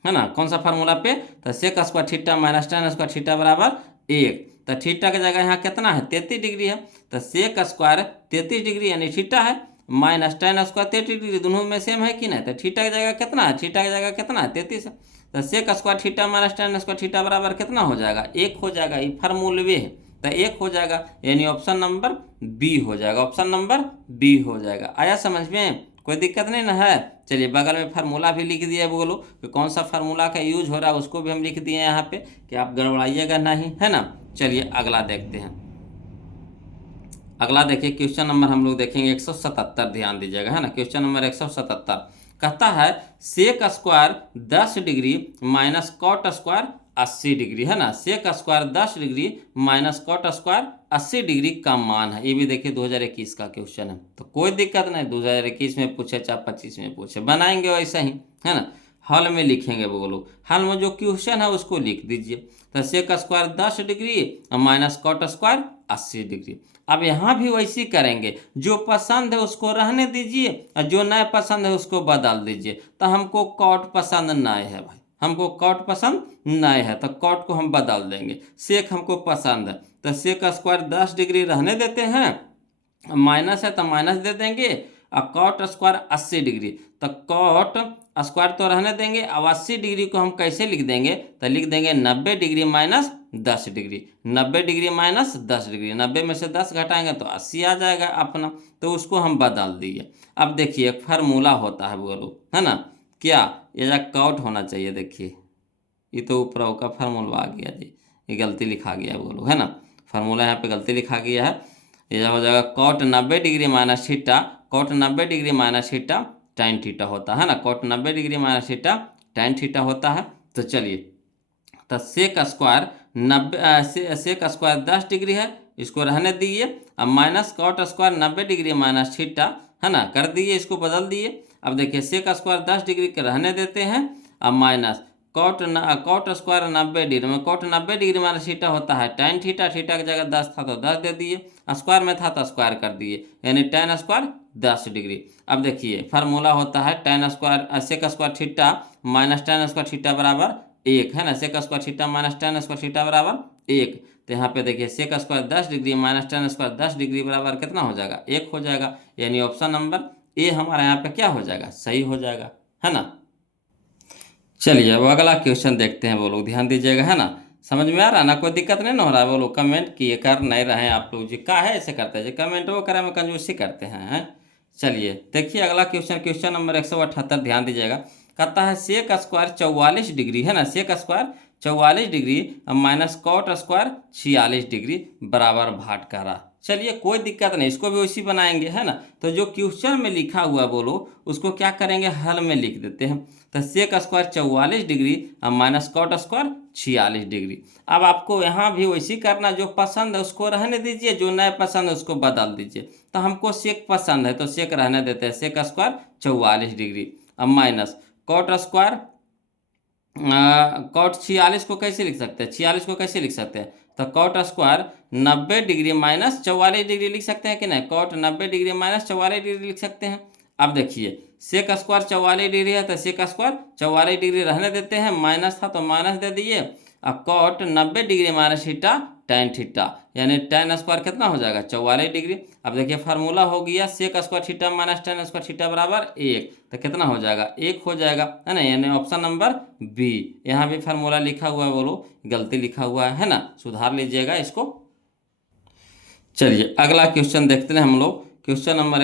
है ना, कौन सा फार्मूला पे, तो sec square theta minus tan square theta बराबर 1। तो थीटा की जगह यहाँ कितना है 33 डिग्री है, तो सेक स्क्वायर 33 डिग्री यानी थीटा है, माइनस tan स्क्वायर 33 डिग्री, दोनों में सेम है कि नहीं, तो थीटा की जगह कितना है, थीटा की जगह कितना है 33 है। तो sec square theta minus tan square theta बराबर कितना हो जाएगा, 1 हो जाएगा, ये फार्मूलवे है तो 1 हो जाएगा, यानी ऑप्शन नंबर बी हो जाएगा, ऑप्शन नंबर बी हो जाएगा। आया समझ में, कोई दिक्कत नहीं ना है। चलिए बगल में फार्मूला भी लिख दिया, बोलो कि कौन सा फार्मूला का यूज हो रहा है उसको भी हम लिख दिए यहाँ पे कि आप गड़बड़ाइएगा नहीं, है ना। चलिए अगला देखते हैं। अगला देखिए क्वेश्चन नंबर हम लोग देखेंगे 177, ध्यान दीजिएगा, है ना। क्वेश्चन नंबर 177 कहता है sec square 10 degree minus cot square 80 degree, है ना। Sec square 10 degree minus cot square 80 degree का मान है। ये भी देखिए 2021 का क्वेश्चन है, तो कोई दिक्कत नहीं, 2021 में पूछे चाहे 25 में पूछे, बनाएंगे वैसा ही, है ना। हल में लिखेंगे, बोलो हल में जो क्वेश्चन है उसको लिख दीजिए। तो sec square 10 degree minus cot square 80 degree. अब यहाँ भी वैसे ही करेंगे, जो पसंद है उसको रहने दीजिए और जो नहीं पसंद है उसको बदल दीजिए। तो हमको कॉट पसंद नहीं है भाई, हमको कॉट पसंद नहीं है तो कॉट को हम बदल देंगे। सेक हमको पसंद है तो सेक स्क्वायर 10 डिग्री रहने देते हैं, माइनस है तो माइनस दे देंगे, और कॉट स्क्वायर 80 डिग्री, तो कॉट स्क्वायर तो रहने देंगे। अब 80 डिग्री को हम कैसे लिख देंगे, तो लिख देंगे 90 degree minus 10 degree, 90 degree minus 10 degree, 90 में से 10 घटाएंगे तो 80 आ जाएगा अपना, तो उसको हम बदल दिए। अब देखिए एक फार्मूला होता है, बोलो है ना, क्या ये कॉट होना चाहिए, देखिए ये तो ऊपर का फार्मूला आ गया जी, ये गलती लिखा गया है, बोलो है ना, फार्मूला यहाँ पे गलती लिखा गया है। ये हो जाएगा cot 90 degree minus theta, cot 90 degree minus theta tan theta होता है ना, cot 90 degree minus theta tan theta होता है। तो चलिए, तो sec square 90 sec square 10 degree है, इसको रहने दिए। अब minus cot square 90 degree minus theta, है ना, कर दिए, इसको बदल दिए। अब देखिए सेक स्क्वायर 10 डिग्री के रहने देते हैं, अब माइनस कॉट स्क्वायर 90 डिग्री में कॉट 90 डिग्री माइनस थीटा होता है tan थीटा, थीटा की जगह 10 था तो 10 दे दिए, स्क्वायर में था तो स्क्वायर कर दिए, यानी tan स्क्वायर 10 डिग्री। अब देखिए फार्मूला होता है tan square sec square theta minus tan square theta बराबर 1, है ना, sec square theta minus tan square theta बराबर 1। तो यहाँ पे देखिए sec square 10 degree minus tan square 10 degree बराबर कितना हो जाएगा, 1 हो जाएगा, यानी ऑप्शन नंबर ए हमारा यहाँ पे क्या हो जाएगा, सही हो जाएगा, है ना। चलिए अब अगला क्वेश्चन देखते हैं, बोलो ध्यान दीजिएगा, है ना। समझ में आ रहा है ना, कोई दिक्कत नहीं ना हो रहा है, बोलो कमेंट किए कर नहीं रहे हैं आप लोग जी, का है ऐसे करते हैं जी, कमेंट वो करें में कंजूसी करते हैं। चलिए देखिए अगला क्वेश्चन, क्वेश्चन नंबर 178, ध्यान दीजिएगा। कहता है सेक स्क्वायर 44 डिग्री, है ना, sec square 44 degree minus cot square 46 degree बराबर भाटकारा। चलिए कोई दिक्कत नहीं, इसको भी वैसी बनाएंगे, है ना। तो जो क्वेश्चन में लिखा हुआ बोलो उसको क्या करेंगे, हल में लिख देते हैं। तो सेक स्क्वायर 44 डिग्री और माइनस कॉट स्क्वायर 46 डिग्री। अब आपको यहाँ भी वैसी करना, जो पसंद है उसको रहने दीजिए, जो नहीं पसंद है उसको बदल दीजिए। तो हमको सेक पसंद है तो सेक रहने देते हैं, सेक स्क्वायर 44 डिग्री, अब माइनस कॉट स्क्वायर कॉट 46 को कैसे लिख सकते हैं, 46 को कैसे लिख सकते हैं, तो cot square 90 degree minus 44 degree लिख सकते हैं कि नहीं, कॉट 90 डिग्री माइनस 44 डिग्री लिख सकते हैं। अब देखिए सेक स्क्वायर 44 डिग्री है तो सेक स्क्वायर 44 डिग्री रहने देते हैं, माइनस था तो माइनस दे दिए, और cot 90 degree minus theta tan theta, यानी tan स्क्वायर कितना हो जाएगा 44 डिग्री। अब देखिए फार्मूला हो गया sec square theta minus tan square theta बराबर 1, तो कितना हो जाएगा 1 हो जाएगा, है ना, यानी ऑप्शन नंबर बी। यहाँ भी फार्मूला लिखा हुआ है, बोलो गलती लिखा हुआ है ना, सुधार लीजिएगा इसको। चलिए अगला क्वेश्चन देखते हैं हम लोग, क्वेश्चन नंबर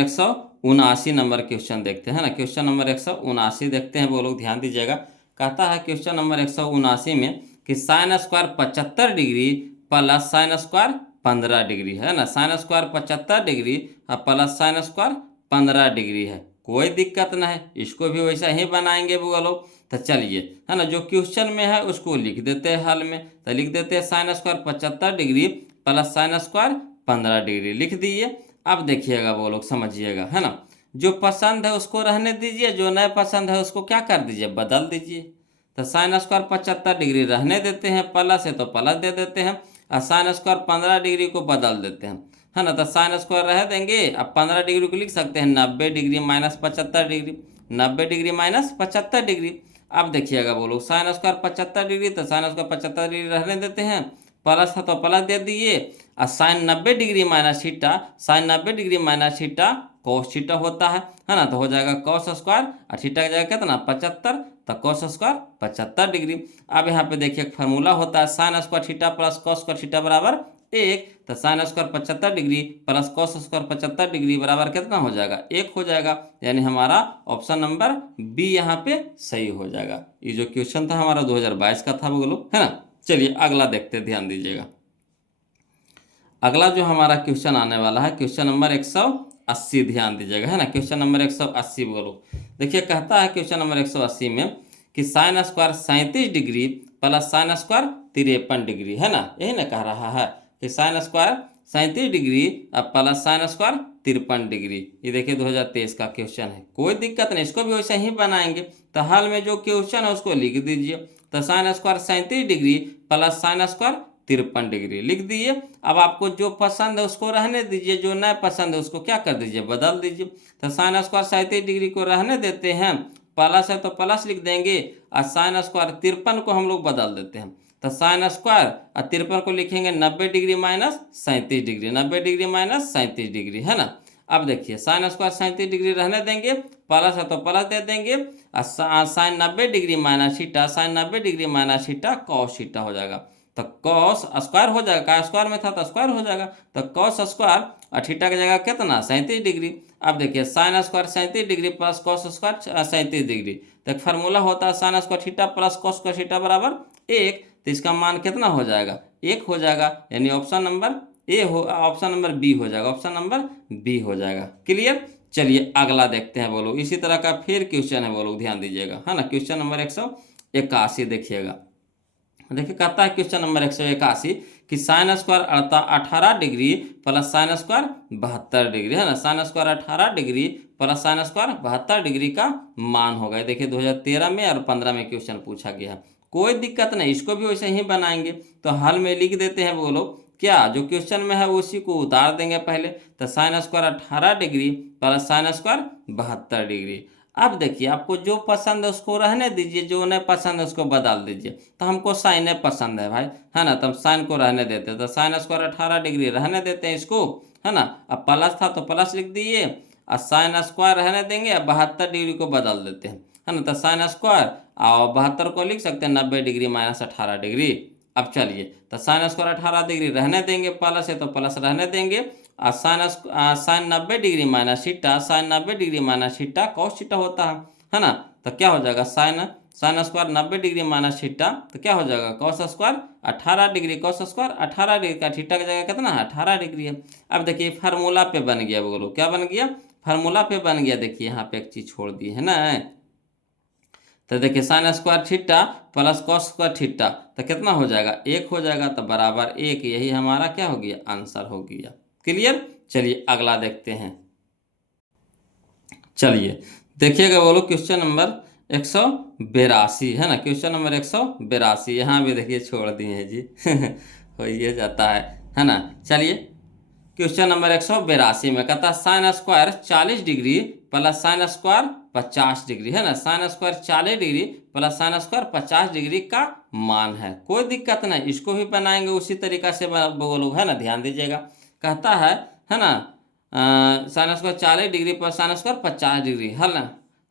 179 नंबर क्वेश्चन देखते हैं ना। क्वेश्चन नंबर 179 देखते हैं वो लोग, ध्यान दीजिएगा। कहता है क्वेश्चन नंबर 179 में कि sine square 75 degree plus sine square 15 degree है ना। साइन स्क्वायर 75 डिग्री और प्लस साइन स्क्वायर 15 डिग्री है, कोई दिक्कत ना है, इसको भी वैसा ही बनाएंगे वो लोग। तो चलिए, है ना, जो क्वेश्चन में है उसको लिख देते हैं हल में। तो लिख देते हैं sine square 75 degree plus sine square 15 degree लिख दिए। अब देखिएगा वो लोग, समझिएगा, है ना। जो पसंद है उसको रहने दीजिए, जो नहीं पसंद है उसको क्या कर दीजिए, बदल दीजिए। तो साइन स्क्वायर 75 डिग्री रहने देते हैं, प्लस है तो प्लस दे देते हैं, और साइन स्क्वायर 15 डिग्री को बदल देते हैं, है ना। तो साइन स्क्वायर रह देंगे, अब 15 डिग्री को लिख सकते हैं 90 degree minus 75 degree, 90 degree minus 75 degree. अब देखिएगा बोलो, साइन स्क्वायर 75 डिग्री, तो साइन स्क्वायर 75 डिग्री रहने देते हैं, प्लस है तो प्लस दे दिए, और sine 90 degree minus theta, sine 90 degree minus theta cos theta होता है ना। तो हो जाएगा कॉस स्क्वायर, और थीटा की जगह कितना 75, तो कॉस स्क्वायर 75 डिग्री। अब यहाँ पे देखिए एक फार्मूला होता है, sine square theta plus cos square theta बराबर 1। तो sine square 75 degree plus cos square 75 degree बराबर कितना हो जाएगा, 1 हो जाएगा। यानी हमारा ऑप्शन नंबर बी यहाँ पे सही हो जाएगा। ये जो क्वेश्चन था हमारा 2022 का था वो लोग, है ना। चलिए अगला देखते, ध्यान दीजिएगा। अगला जो हमारा क्वेश्चन आने वाला है क्वेश्चन नंबर 180, ध्यान दीजिएगा, है ना। क्वेश्चन नंबर 180 बोलो। देखिए कहता है क्वेश्चन नंबर 180 में कि sine square 37 degree plus sine square 53 degree, है ना। यही ना कह रहा है कि साइन स्क्वायर 37 डिग्री और प्लस साइन स्क्वायर 53 डिग्री। ये देखिए 2023 का क्वेश्चन है, कोई दिक्कत नहीं, इसको भी वैसे ही बनाएंगे। तो हाल में जो क्वेश्चन है उसको लिख दीजिए। तो sine square 37 degree plus sine square 53 degree लिख दिए। अब आपको जो पसंद है उसको रहने दीजिए, जो नहीं पसंद है उसको क्या कर दीजिए, बदल दीजिए। तो साइन स्क्वायर 37 डिग्री को रहने देते हैं, प्लस है तो प्लस लिख देंगे, और साइन स्क्वायर 53 को हम लोग बदल देते हैं। तो साइन स्क्वायर और 53 को लिखेंगे 90 degree minus 37 degree, 90 degree minus 37 degree, है ना। अब देखिए साइन स्क्वायर 37 डिग्री रहने देंगे, प्लस है तो प्लस दे देंगे, और sine 90 degree minus theta, sine 90 degree minus theta cos theta हो जाएगा। तो कॉस स्क्वायर हो जाएगा, का स्क्वायर में था तो स्क्वायर हो जाएगा। तो कॉस स्क्वायर और थीटा की जगह कितना 37 डिग्री। अब देखिए sine square 37 degree plus cos square 37 degree. तो एक फार्मूला होता है sine square theta plus cos square theta बराबर 1। तो इसका मान कितना हो जाएगा, 1 हो जाएगा। यानी ऑप्शन नंबर ए हो, ऑप्शन नंबर बी हो जाएगा, ऑप्शन नंबर बी हो जाएगा। क्लियर। चलिए अगला देखते हैं वो लोग। इसी तरह का फिर क्वेश्चन है वो लोग, ध्यान दीजिएगा, है ना। क्वेश्चन नंबर 181 देखिएगा। देखिए कहता है क्वेश्चन नंबर 181 कि sine square 18 degree plus sine square 72 degree, है ना। Sine square 18 degree plus sine square 72 degree का मान होगा। देखिए 2013 में और 15 में क्वेश्चन पूछा गया है, कोई दिक्कत नहीं, इसको भी वैसे ही बनाएंगे। तो हल में लिख देते हैं वो लोग, क्या जो क्वेश्चन में है उसी को उतार देंगे पहले। तो sine square 18 degree plus sine square 72 degree. अब देखिए आपको जो पसंद है उसको रहने दीजिए, जो नहीं पसंद है उसको बदल दीजिए। तो हमको साइन पसंद है भाई, है ना, तो हम साइन को रहने देते हैं। तो साइन स्क्वायर 18 डिग्री रहने देते हैं इसको, है ना। अब प्लस था तो प्लस लिख दिए, और साइन स्क्वायर रहने देंगे, अब 72 डिग्री को बदल देते हैं, है ना। तो साइन स्क्वायर और 72 को लिख सकते हैं 90 डिग्री माइनस 18 डिग्री। अब चलिए, तो साइन स्क्वायर 18 डिग्री रहने देंगे, प्लस है तो प्लस रहने देंगे, और sine 90 degree minus theta, sine 90 degree minus theta cos theta होता है ना। तो क्या हो जाएगा, sine square 90 degree minus theta, तो क्या हो जाएगा cos square 18 degree, cos square 18 degree का थीटा की जगह कितना है 18 डिग्री है। अब देखिए फार्मूला पे बन गया, बोलो क्या बन गया, फार्मूला पे बन गया। देखिए यहाँ पे एक चीज छोड़ दी है ना। तो देखिए sign square theta plus cos square theta, तो कितना हो जाएगा 1 हो जाएगा, तो बराबर 1। यही हमारा क्या हो गया, आंसर हो गया। क्लियर। चलिए अगला देखते हैं। चलिए देखिएगा वो लोग क्वेश्चन नंबर 182, है ना। क्वेश्चन नंबर 182 यहाँ भी देखिए छोड़ दिए हैं जी हो ये जाता है ना। चलिए क्वेश्चन नंबर 182 में कहता है sine square 40 degree plus sine square 50 degree, है ना। Sine square 40 degree plus sine square 50 degree का मान है, कोई दिक्कत नहीं, इसको भी बनाएंगे उसी तरीका से वो लोग, है ना। ध्यान दीजिएगा, कहता है ना sine square 40 degree plus sine square 50 degree.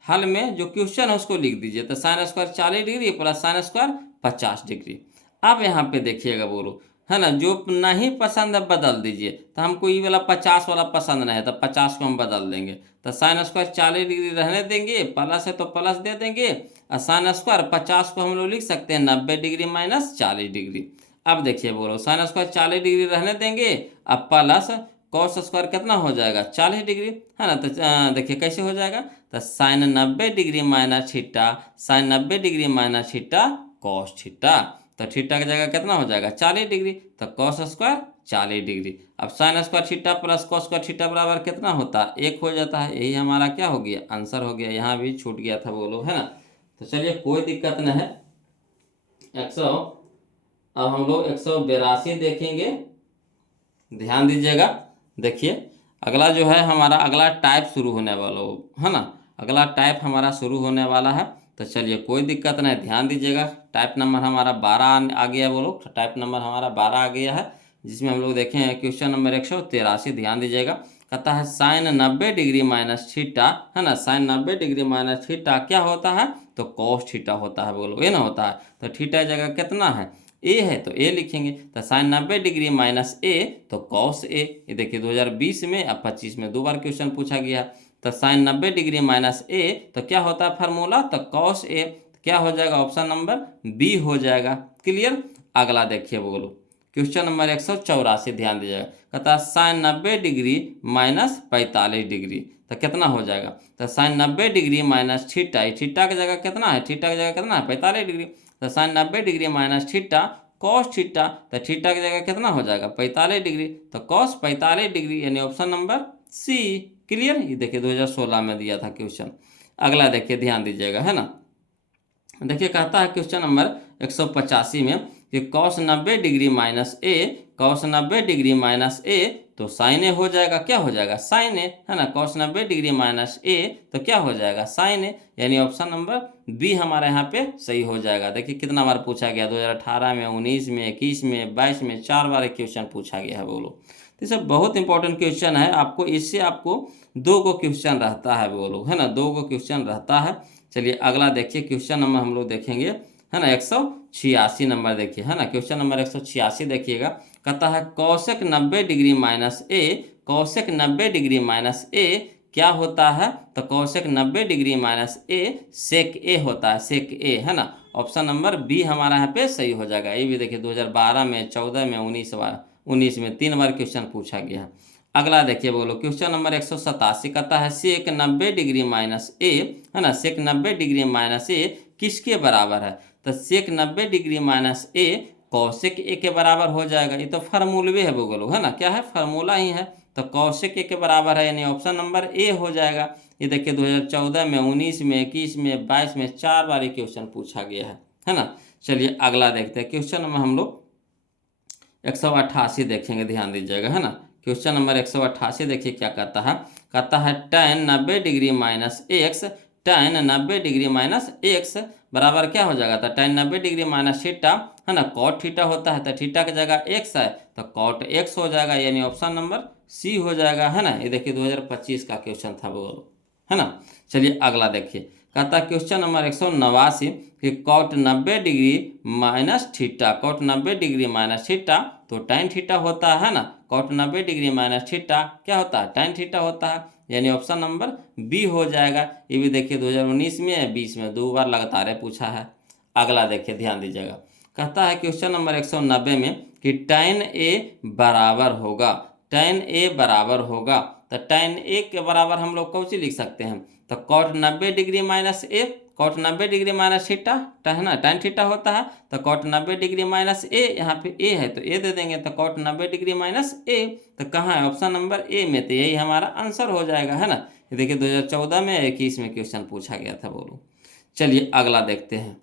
हल में जो क्वेश्चन है उसको लिख दीजिए। तो sine square 40 degree plus sine square 50 degree. अब यहाँ पे देखिएगा बोलो, है ना, जो नहीं पसंद है बदल दीजिए। तो हमको ये वाला 50 वाला पसंद नहीं है तो 50 को हम बदल देंगे। तो साइन स्क्वायर 40 डिग्री रहने देंगे, प्लस है तो प्लस दे देंगे, और साइन स्क्वायर 50 को हम लोग लिख सकते हैं 90 डिग्री माइनस 40 डिग्री। अब देखिए बोलो, साइन स्क्वायर 40 डिग्री रहने देंगे, अब प्लस कॉस स्क्वायर कितना हो जाएगा 40 डिग्री, है ना। तो देखिए कैसे हो जाएगा, तो sine 90 degree minus theta, sine 90 degree minus theta cos theta. तो थीटा की जगह कितना हो जाएगा 40 डिग्री, तो कॉस स्क्वायर 40 डिग्री। अब sine square theta plus cos square theta बराबर कितना होता है 1 हो जाता है। यही हमारा क्या हो गया आंसर हो गया, यहाँ भी छूट गया था बोलो, है ना। तो चलिए कोई दिक्कत नहीं है। 100 अब हम लोग 182 देखेंगे, ध्यान दीजिएगा। देखिए अगला जो है हमारा अगला टाइप शुरू होने वाला हो, है ना, अगला टाइप हमारा शुरू होने वाला है। तो चलिए कोई दिक्कत नहीं, ध्यान दीजिएगा। टाइप नंबर हमारा 12 आ गया बोलो, टाइप नंबर हमारा 12 आ गया है, जिसमें हम लोग देखें क्वेश्चन नंबर 183। ध्यान दीजिएगा, कहता है साइन 90 डिग्री माइनस थीटा, है ना, साइन 90 डिग्री माइनस थीटा क्या होता है, तो कॉस थीटा होता है बोलो, ये ना होता है। तो थीटा जगह कितना है ए है तो ए लिखेंगे। तो साइन 90 डिग्री माइनस ए तो कॉस ए। ये देखिए 2020 में अब 25 में 2 बार क्वेश्चन पूछा गया। तो साइन 90 डिग्री माइनस ए तो क्या होता है फार्मूला, तो कॉस ए। क्या हो जाएगा ऑप्शन नंबर बी हो जाएगा। क्लियर। अगला देखिए बोलो, क्वेश्चन नंबर 184, ध्यान दीजिएगा। कहता है साइन 90 डिग्री माइनस 45 डिग्री, तो कितना हो जाएगा, तो sine 90 degree minus theta, theta की जगह कितना है, थीटा की जगह कितना है 45 डिग्री। तो sine 90 degree minus theta cos theta, तो थीटा की जगह कितना हो जाएगा 45 डिग्री, तो कॉस 45 डिग्री, यानी ऑप्शन नंबर सी। क्लियर। ये देखिए 2016 में दिया था क्वेश्चन। अगला देखिए ध्यान दीजिएगा, है ना। देखिए कहता है क्वेश्चन नंबर 185 में कि कॉस 90 डिग्री माइनस ए, कॉस 90 डिग्री माइनस ए तो साइन ए हो जाएगा, क्या हो जाएगा साइन ए, है ना। कॉस 90 डिग्री माइनस ए तो क्या हो जाएगा साइन ए, यानी ऑप्शन नंबर बी हमारे यहाँ पे सही हो जाएगा। देखिए कितना बार पूछा गया, 2018 में, 19 में, 21 में, 22 में, 4 बार क्वेश्चन पूछा गया है बोलो। तो सब बहुत इंपॉर्टेंट क्वेश्चन है, आपको इससे आपको 2 को क्वेश्चन रहता है बोलो, है ना, 2 को क्वेश्चन रहता है। चलिए अगला देखिए क्वेश्चन नंबर हम लोग देखेंगे, है ना, 186 नंबर देखिए, है ना, क्वेश्चन नंबर 186 देखिएगा। कहता है कौशिक 90 डिग्री माइनस ए, कौशिक 90 डिग्री माइनस ए क्या होता है, तो कौशिक 90 डिग्री माइनस ए सेक ए होता है, सेक ए, है ना। ऑप्शन नंबर बी हमारा यहाँ पे सही हो जाएगा। ये भी देखिए 2012 में, 14 में, 19 में 3 बार क्वेश्चन पूछा गया। अगला देखिए बोलो, क्वेश्चन नंबर 187 कहता है सेक 90 डिग्री माइनस ए, है ना, सेक 90 डिग्री माइनस ए किसके बराबर है, तो सेक 90 डिग्री माइनस ए कौशिक ए के बराबर हो जाएगा। ये तो फार्मूलवे है बोलो, है ना, क्या है फार्मूला ही है। तो कौशिक ए के बराबर है, यानी ऑप्शन नंबर ए हो जाएगा। ये देखिए 2014 में, 19 में, 21 में, 22 में 4 बार क्वेश्चन पूछा गया है ना। चलिए अगला देखते हैं, क्वेश्चन नंबर हम लोग 188 देखेंगे, ध्यान दीजिएगा, है ना। क्वेश्चन नंबर 188 देखिए क्या कहता है tan 90 degree minus x, tan 90 degree minus x बराबर क्या हो जाएगा, तो tan 90 डिग्री माइनस थीटा, है ना, कॉट थीटा होता है, तो थीटा की जगह एक्स है तो कॉट एक्स हो जाएगा, यानी ऑप्शन नंबर सी हो जाएगा, है ना। ये देखिए 2025 का क्वेश्चन था वो, है ना। चलिए अगला देखिए, कहता है क्वेश्चन नंबर 189 कि cot 90 degree minus theta, cot 90 degree minus theta तो tan थीटा होता है ना, कॉट 90 डिग्री माइनस थीटा क्या होता है tan थीटा होता है, यानी ऑप्शन नंबर बी हो जाएगा। ये भी देखिए 2019 में, 20 में 2 बार लगातार पूछा है। अगला देखिए ध्यान दीजिएगा, कहता है क्वेश्चन नंबर 190 में कि tan ए बराबर होगा, tan ए बराबर होगा, तो tan ए के बराबर हम लोग कौन सी लिख सकते हैं, तो कॉट 90 डिग्री माइनस ए, कॉट 90 डिग्री माइनस थीटा, है ना, tan थीटा होता है, तो कॉट 90 डिग्री माइनस ए, यहाँ पे ए है तो ए दे देंगे, तो कॉट 90 डिग्री माइनस ए तो कहाँ है ऑप्शन नंबर ए में, तो यही हमारा आंसर हो जाएगा, है ना। ये देखिए 2014 में, 21 में क्वेश्चन पूछा गया था बोलो। चलिए अगला देखते हैं,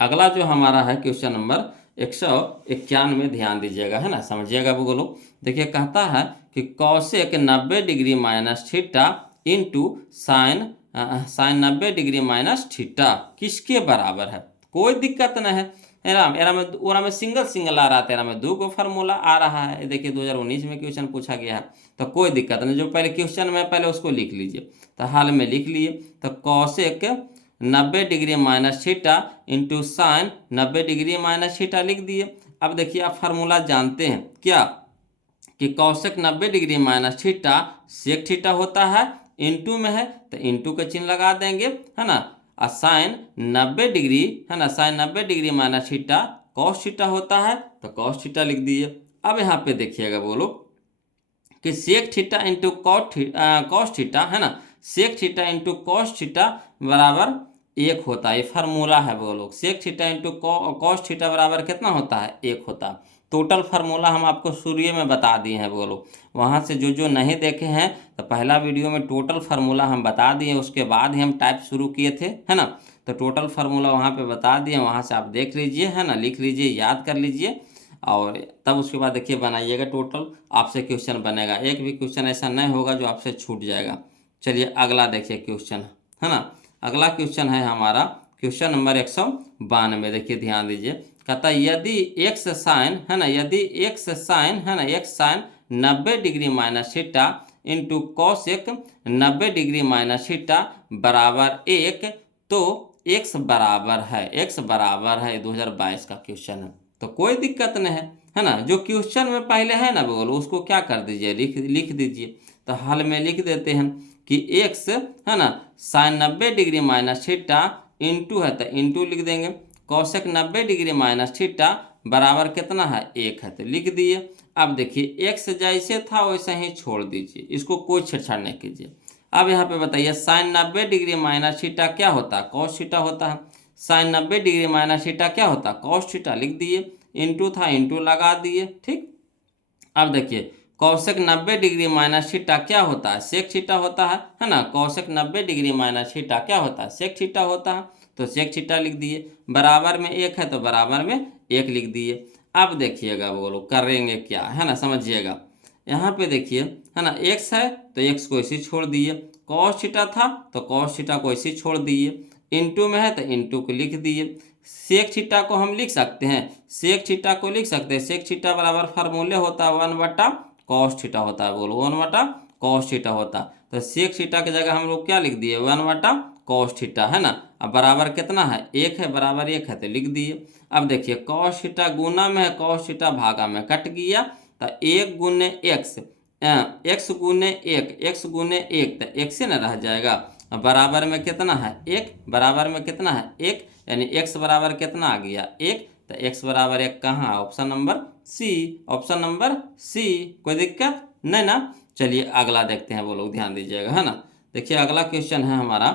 अगला जो हमारा है क्वेश्चन नंबर 191, ध्यान दीजिएगा, है ना, समझिएगा बोलो। देखिए कहता है कि Kaushik 90 degree minus theta into sine 90 degree minus theta किसके बराबर है, कोई दिक्कत नहीं है। एरा में सिंगल आ रहा था, एरा में 2 को फार्मूला आ रहा है। देखिए 2019 में क्वेश्चन पूछा गया है, तो कोई दिक्कत नहीं, जो पहले क्वेश्चन में पहले उसको लिख लीजिए। तो हाल में लिख लिए, तो Kaushik 90 degree minus theta into sine 90 degree minus theta लिख दिए। अब देखिए आप फार्मूला जानते हैं क्या कि cosec 90 degree minus theta sec theta होता है, इनटू में है तो इनटू का चिन्ह लगा देंगे, है ना। और साइन 90 डिग्री, है ना, sine 90 degree minus theta cos theta होता है तो कॉस थीटा लिख दिए। अब यहाँ पे देखिएगा बोलो कि sec theta into cos theta, है ना, sec theta into cos theta बराबर 1 होता है। ये फार्मूला है बोलो, sec theta into cos theta बराबर कितना होता है, 1 होता है। टोटल फार्मूला हम आपको शुरू में बता दिए हैं बोलो, वहाँ से जो नहीं देखे हैं तो पहला वीडियो में टोटल फार्मूला हम बता दिए, उसके बाद ही हम टाइप शुरू किए थे, है ना। तो टोटल फार्मूला वहाँ पे बता दिए, वहाँ से आप देख लीजिए, है ना, लिख लीजिए, याद कर लीजिए, और तब उसके बाद देखिए बनाइएगा। टोटल आपसे क्वेश्चन बनेगा, एक भी क्वेश्चन ऐसा नहीं होगा जो आपसे छूट जाएगा। चलिए अगला देखिए क्वेश्चन, है ना। अगला क्वेश्चन है हमारा क्वेश्चन नंबर 192। देखिए ध्यान दीजिए, कहता है यदि एक्स साइन, है ना, यदि एक्स साइन, है ना, x sine 90 degree minus theta into cosec 90 degree minus theta बराबर 1, तो एक्स बराबर है, एक्स बराबर है, 2022 का क्वेश्चन है। तो कोई दिक्कत नहीं है ना। जो क्वेश्चन में पहले है ना बोलो उसको क्या कर दीजिए, लिख दीजिए। तो हल में लिख देते हैं कि एक्स, है ना, sine 90 degree minus theta into है तो इंटू लिख देंगे, कौशक 90 डिग्री माइनस थीटा बराबर कितना है, 1 है, तो लिख दिए। अब देखिए एक्स जैसे था वैसे ही छोड़ दीजिए, इसको कोई छेड़छाड़ नहीं कीजिए। अब यहाँ पे बताइए साइन 90 डिग्री माइनस थीटा क्या होता है, कॉस थीटा होता है। साइन 90 डिग्री माइनस थीटा क्या होता है, कॉस थीटा लिख दिए, इंटू था इंटू लगा दिए, ठीक। अब देखिए कौशक 90 डिग्री माइनस थीटा क्या होता है, सेक थीटा होता है ना। कौशक 90 डिग्री माइनस थीटा क्या होता है, सेक थीटा होता है, तो सेक थीटा लिख दिए। बराबर में 1 है तो बराबर में 1 लिख दिए। अब देखिएगा बोलो करेंगे क्या, है ना, समझिएगा। यहाँ पे देखिए, है ना, एक्स है तो एक्स को इसी छोड़ दिए, कॉस थीटा था तो कॉस थीटा को इसी छोड़ दिए, इंटू में है तो इंटू को लिख दिए। सेक थीटा को हम लिख सकते हैं, सेक थीटा को लिख सकते हैं, सेक थीटा बराबर फार्मूले होता है 1 बटा कॉस थीटा होता है, बोलो 1 बटा कॉस थीटा होता है। तो सेक थीटा की जगह हम लोग क्या लिख दिए, 1 बटा कॉस थीटा, है ना। अब बराबर कितना है, 1 है, बराबर 1 है तो लिख दिए। अब देखिए कॉस थीटा गुना में है, कॉस थीटा भागा में कट गया, तो 1 गुने एक्स, एक्स गुने 1, एक्स गुने 1 तो एक्स से न रह जाएगा। बराबर में कितना है, 1, बराबर में कितना है, 1, यानी x बराबर कितना आ गया, 1, तो x बराबर 1 कहाँ है, option number C, option number C. कोई दिक्कत नहीं ना। चलिए अगला देखते हैं वो लोग, ध्यान दीजिएगा, है ना। देखिए अगला क्वेश्चन है हमारा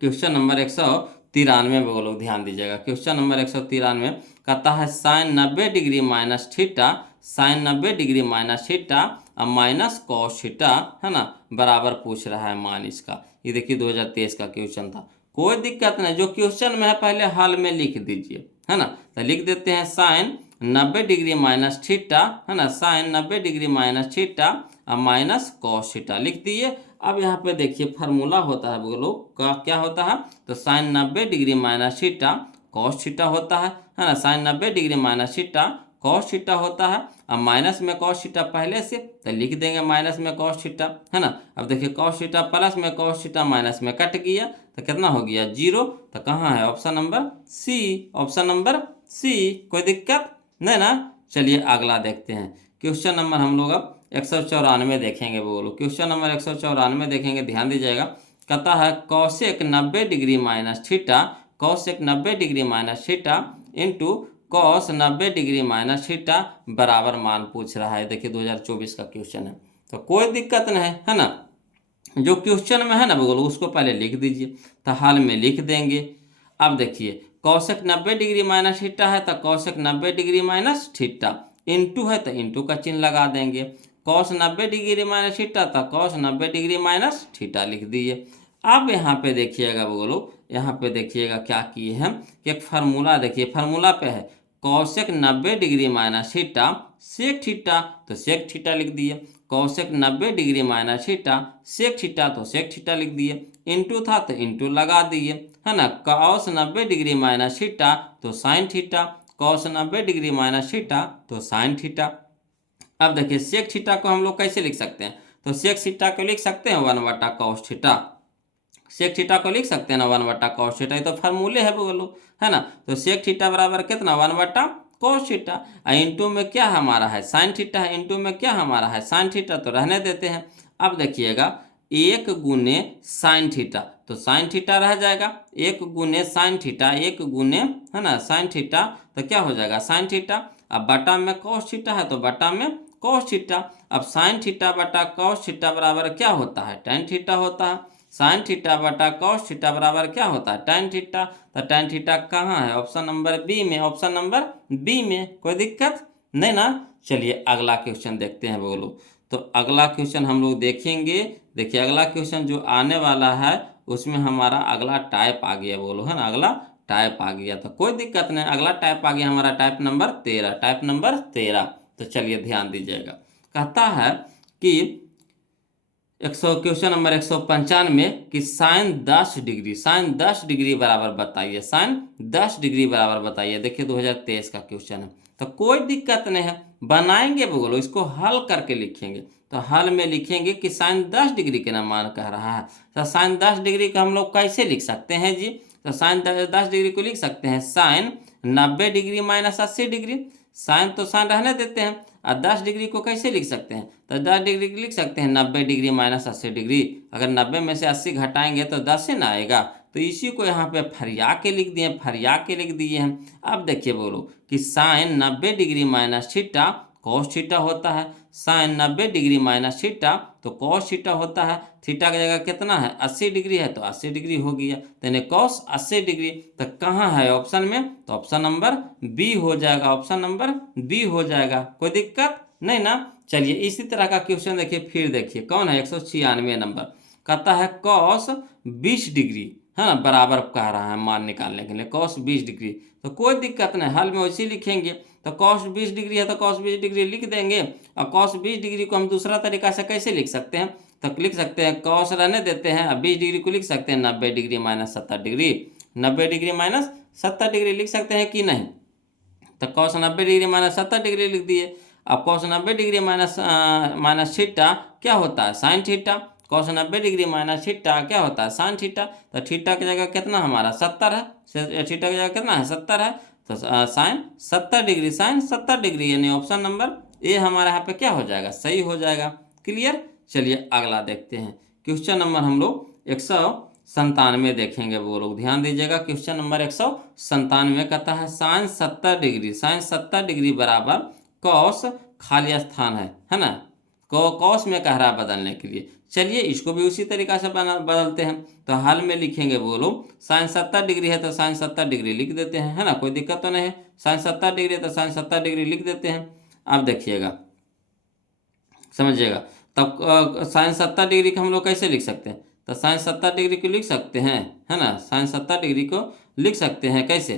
क्वेश्चन नंबर 193 वो लोग, ध्यान दीजिएगा। क्वेश्चन नंबर 193 कहता है sine 90 degree minus theta, sine 90 degree minus theta और माइनस कॉस थीटा, है ना, बराबर पूछ रहा है मान इसका। ये देखिए 2023 का क्वेश्चन था। कोई दिक्कत नहीं, जो क्वेश्चन में है पहले हाल में लिख दीजिए, है ना। तो लिख देते हैं साइन 90 डिग्री माइनस थीटा, है ना, साइन 90 डिग्री माइनस थीटा और माइनस कॉस थीटा लिख दिए। अब यहाँ पे देखिए फार्मूला होता है बोलो का, क्या होता है, तो sine 90 degree minus theta cos theta होता है ना, sine 90 degree minus theta cos theta होता है। अब माइनस में कॉस थीटा पहले से तो लिख देंगे माइनस में कॉस थीटा, है ना। अब देखिए कॉस थीटा प्लस में कॉस थीटा माइनस में कट गया तो कितना हो गया, 0। तो कहाँ है, option number C, option number C. कोई दिक्कत नहीं ना। चलिए अगला देखते हैं क्वेश्चन नंबर हम लोग अब 194 देखेंगे, बोलो क्वेश्चन नंबर 194 देखेंगे, ध्यान दीजिएगा। कहता है cosec 90 degree minus theta, cosec 90 degree minus theta into cos 90 degree minus theta बराबर मान पूछ रहा है। देखिए 2024 का क्वेश्चन है, तो कोई दिक्कत नहीं है ना। जो क्वेश्चन में है ना बोलो उसको पहले लिख दीजिए, तो हाल में लिख देंगे। अब देखिए कौशक 90 डिग्री माइनस थीटा है तो कौशक 90 डिग्री माइनस थीटा, इंटू है तो इंटू का चिन्ह लगा देंगे। कॉस 90 डिग्री माइनस थीटा था कॉस 90 डिग्री माइनस थीटा लिख दिए। अब यहाँ पे देखिएगा बोलो, यहाँ पे देखिएगा क्या किए हैं कि एक फार्मूला देखिए, फार्मूला पे है cosec 90 degree minus theta sec theta, तो सेक थीटा लिख दिए। Cosec 90 degree minus theta sec theta, तो सेक थीटा लिख दिए। इंटू था तो इंटू लगा दिए, है ना। कॉस 90 डिग्री माइनस थीटा तो sine theta, cos 90 degree minus theta तो साइन थीटा। अब देखिए सेक थीटा को हम लोग कैसे लिख सकते हैं, तो सेक थीटा को लिख सकते हैं 1 बटा कॉस थीटा, सेक थीटा को लिख सकते हैं ना 1 बटा कॉस थीटा, ये तो फार्मूले है बोलो, है ना। तो सेक थीटा बराबर कितना, 1 बटा कॉस थीटा। इंटू में क्या हमारा है साइन थीटा है, इंटू में क्या हमारा है साइन थीटा, तो रहने देते हैं। अब देखिएगा 1 × साइन थीटा, तो साइन थीटा रह जाएगा, 1 × साइन थीटा, 1 है ना साइन थीटा, तो क्या हो जाएगा साइन थीटा। अब बटा में कॉस थीटा है तो बटा में कॉस थीटा। अब साइन थीटा बटा कॉस थीटा बराबर क्या होता है टेन थीटा होता है। साइन थीटा बटा कॉस थीटा बराबर क्या होता है टेन थीटा। तो टेन थीटा कहाँ है, ऑप्शन नंबर बी में, ऑप्शन नंबर बी में। कोई दिक्कत नहीं ना। चलिए अगला क्वेश्चन देखते हैं बोलो। तो अगला क्वेश्चन हम लोग देखेंगे। देखिए अगला क्वेश्चन जो आने वाला है उसमें हमारा अगला टाइप आ गया बोलो, है ना, अगला टाइप आ गया। तो कोई दिक्कत नहीं, अगला टाइप आ गया हमारा टाइप नंबर 13, टाइप नंबर 13। तो चलिए ध्यान दीजिएगा। कहता है कि क्वेश्चन नंबर 195 कि साइन 10 डिग्री, साइन 10 डिग्री बराबर बताइए, साइन 10 डिग्री बराबर बताइए। देखिए 2023 का क्वेश्चन है, तो कोई दिक्कत नहीं है, बनाएंगे बोलो, इसको हल करके लिखेंगे। तो हल में लिखेंगे कि साइन 10 डिग्री के ना मान कह रहा है। तो साइन 10 डिग्री का हम लोग कैसे लिख सकते हैं जी। तो साइन 10 डिग्री को लिख सकते हैं sine 90 degree minus 80 degree. Sine तो साइन रहने देते हैं, और 10 डिग्री को कैसे लिख सकते हैं, तो 10 डिग्री को लिख सकते हैं 90 डिग्री माइनस 80 डिग्री। अगर 90 में से 80 घटाएंगे तो 10 से ना आएगा, तो इसी को यहाँ पे फरिया के लिख दिए, फरिया के लिख दिए हैं। अब देखिए बोलो कि sine 90 degree minus theta cos theta होता है, साइन 90 डिग्री माइनस थीटा तो कॉस थीटा होता है। थीटा की जगह कितना है 80 डिग्री है, तो 80 डिग्री हो गया, यानी कॉस 80 डिग्री। तो कहाँ है ऑप्शन में, तो ऑप्शन नंबर बी हो जाएगा, ऑप्शन नंबर बी हो जाएगा। कोई दिक्कत नहीं ना। चलिए इसी तरह का क्वेश्चन देखिए, फिर देखिए कौन है 196 नंबर। कहता है कॉस 20 डिग्री, है ना, बराबर कह रहा है मान निकालने के लिए कॉस 20 डिग्री। तो कोई दिक्कत नहीं, हल में वैसे लिखेंगे। तो कॉस 20 डिग्री है तो कॉस 20 डिग्री लिख देंगे। और कॉस 20 डिग्री को हम दूसरा तरीका से कैसे लिख सकते हैं, तो लिख सकते हैं कॉस रहने देते हैं, अब 20 डिग्री को लिख सकते हैं 90 degree minus 70 degree, 90 degree minus 70 degree लिख सकते हैं कि नहीं। तो कॉस 90 डिग्री माइनस 70 डिग्री लिख दिए। अब कॉस 90 डिग्री माइनस थीटा क्या होता है sine theta, cos 90 degree minus theta क्या होता है साइन थीटा। तो थीटा की जगह कितना हमारा 70 है, थीटा की जगह कितना है 70 है, तो साइन 70 डिग्री, साइन 70 डिग्री, यानी ऑप्शन नंबर ए हमारा यहाँ पे क्या हो जाएगा सही हो जाएगा। क्लियर। चलिए अगला देखते हैं। क्वेश्चन नंबर हम लोग 197 देखेंगे, वो लोग ध्यान दीजिएगा। क्वेश्चन नंबर 197 कहता है साइन 70 डिग्री, साइन 70 डिग्री बराबर कॉस खाली स्थान है ना, कॉस में कह रहा है बदलने के लिए। चलिए इसको भी उसी तरीका से बदलते हैं। तो हाल में लिखेंगे बोलो साइन 70 डिग्री है तो साइन 70 डिग्री लिख देते हैं, है ना, कोई दिक्कत तो नहीं है। साइन 70 डिग्री है तो साइन 70 डिग्री लिख देते हैं। अब देखिएगा समझिएगा, तब साइन 70 डिग्री को हम लोग कैसे लिख सकते हैं, तो साइन 70 डिग्री को लिख सकते हैं, है ना, साइन 70 डिग्री को लिख सकते हैं कैसे,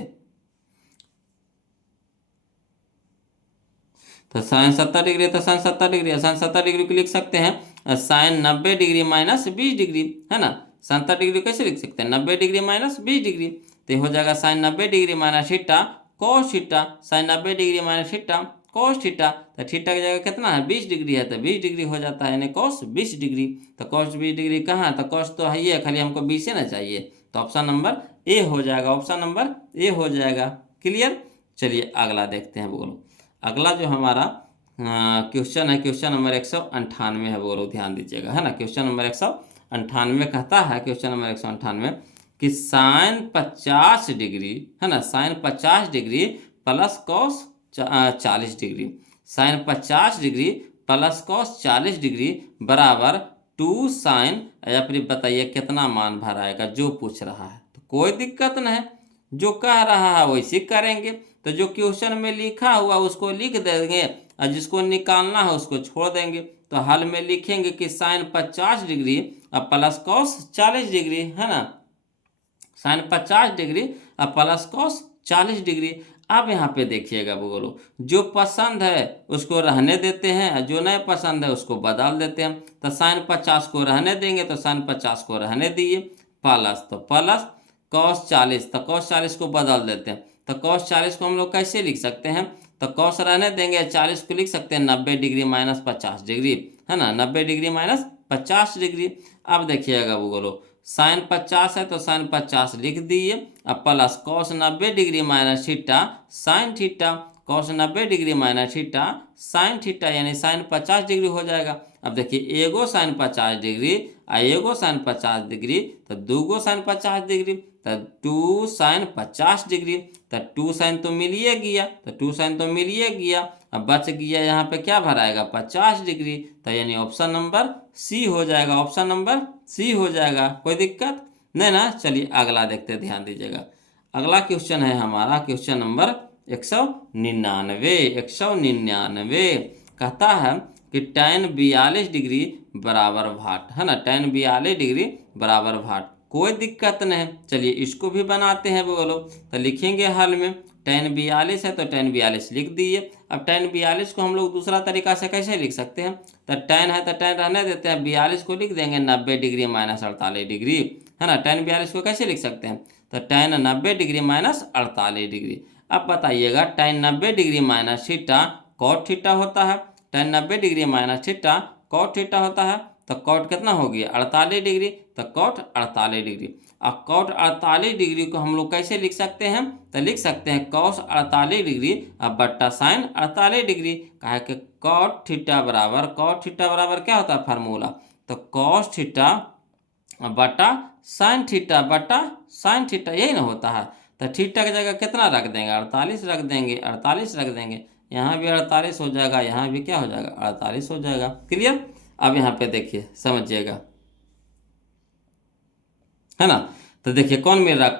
तो साइन 70 डिग्री है तो साइन 70 डिग्री है, साइन 70 डिग्री को लिख सकते हैं साइन 90 डिग्री माइनस 20 डिग्री, है ना। 70 डिग्री कैसे लिख सकते हैं 90 डिग्री माइनस 20 डिग्री, तो हो जाएगा sine 90 degree minus theta cos theta, sine 90 degree minus theta cos theta. तो थीटा की जगह कितना है 20 डिग्री है, तो 20 डिग्री हो जाता है, यानी कॉस 20 डिग्री। तो कॉस 20 डिग्री कहाँ है, तो कॉस तो है ही है, खाली हमको 20 ही ना चाहिए, तो ऑप्शन नंबर ए हो जाएगा, ऑप्शन नंबर ए हो जाएगा। क्लियर। चलिए अगला देखते हैं बोलो। अगला जो हमारा क्वेश्चन है क्वेश्चन नंबर 198 है, वो लोग ध्यान दीजिएगा, है ना। क्वेश्चन नंबर 198 कहता है, क्वेश्चन नंबर 198 कि साइन 50 डिग्री, है ना, sine 50 degree plus cos 40 degree, sine 50 degree plus cos 40 degree बराबर 2 साइन, या फिर बताइए कितना मान भर आएगा, जो पूछ रहा है। तो कोई दिक्कत नहीं है, जो कह रहा है वैसे करेंगे। तो जो क्वेश्चन में लिखा हुआ उसको लिख देंगे, और जिसको निकालना है उसको छोड़ देंगे। तो हल में लिखेंगे कि साइन 50 डिग्री और प्लस कॉस 40 डिग्री, है ना, साइन 50 डिग्री और प्लस कॉस 40 डिग्री। अब यहाँ पे देखिएगा बोलो, जो पसंद है उसको रहने देते हैं, और जो नहीं पसंद है उसको बदल देते हैं। तो साइन 50 को रहने देंगे, तो साइन 50 को रहने दिए, प्लस तो प्लस कॉस 40, तो कॉस 40 को बदल देते हैं। तो कॉस 40 को हम लोग कैसे लिख सकते हैं, तो कॉस रहने देंगे, 40 को लिख सकते हैं 90 डिग्री माइनस 50 डिग्री, है ना, 90 डिग्री माइनस 50 डिग्री। अब देखिएगा वो बोलो साइन 50 है तो साइन 50 लिख दिए, अब plus cos 90 degree minus theta sine theta, cos 90 degree minus theta sine theta यानी साइन 50 डिग्री हो जाएगा। अब देखिए एगो साइन 50 डिग्री आ एगो साइन 50 डिग्री तो दूगो साइन 50 डिग्री तो 2 साइन 50 डिग्री। तो 2 साइन तो मिलिए गया, तो 2 साइन तो मिलिए गया। अब बच गया यहाँ पे क्या भराएगा 50 डिग्री। तो यानी ऑप्शन नंबर सी हो जाएगा, ऑप्शन नंबर सी हो जाएगा। कोई दिक्कत नहीं ना। चलिए अगला देखते, ध्यान दीजिएगा। अगला क्वेश्चन है हमारा क्वेश्चन नंबर 199। 199 कहता है कि tan 42 डिग्री बराबर भाट, है ना, tan 42 डिग्री बराबर भाट। कोई दिक्कत नहीं, चलिए इसको भी बनाते हैं बोलो। तो लिखेंगे हल में tan 42 है तो tan 42 लिख दिए। अब tan 42 को हम लोग दूसरा तरीका से कैसे लिख सकते हैं, तो tan है तो tan रहने देते हैं, 42 को लिख देंगे 90 डिग्री माइनस 48 डिग्री, है ना। tan 42 को कैसे लिख सकते हैं, तो tan 90 डिग्री माइनस 48 डिग्री। अब बताइएगा tan 90 degree minus theta cot theta होता है, tan 90 degree minus theta cot theta होता है। तो कॉट कितना हो गया 48 डिग्री, तो कॉट 48 डिग्री। अब कॉट 48 डिग्री को हम लोग कैसे लिख सकते हैं, तो लिख सकते हैं कॉस 48 डिग्री अब बट्टा साइन 48 डिग्री। कहा कि कॉट थीटा बराबर क्या होता है फार्मूला, तो कॉस थीटा बटा साइन थीटा यही ना होता है। तो थीटा की जगह कितना रख देंगे 48 रख देंगे, 48 रख देंगे। यहाँ भी 48 हो जाएगा, यहाँ भी क्या हो जाएगा 48 हो जाएगा। क्लियर। अब यहाँ पे देखिए समझिएगा, है ना। तो देखिए कौन मिल रहा है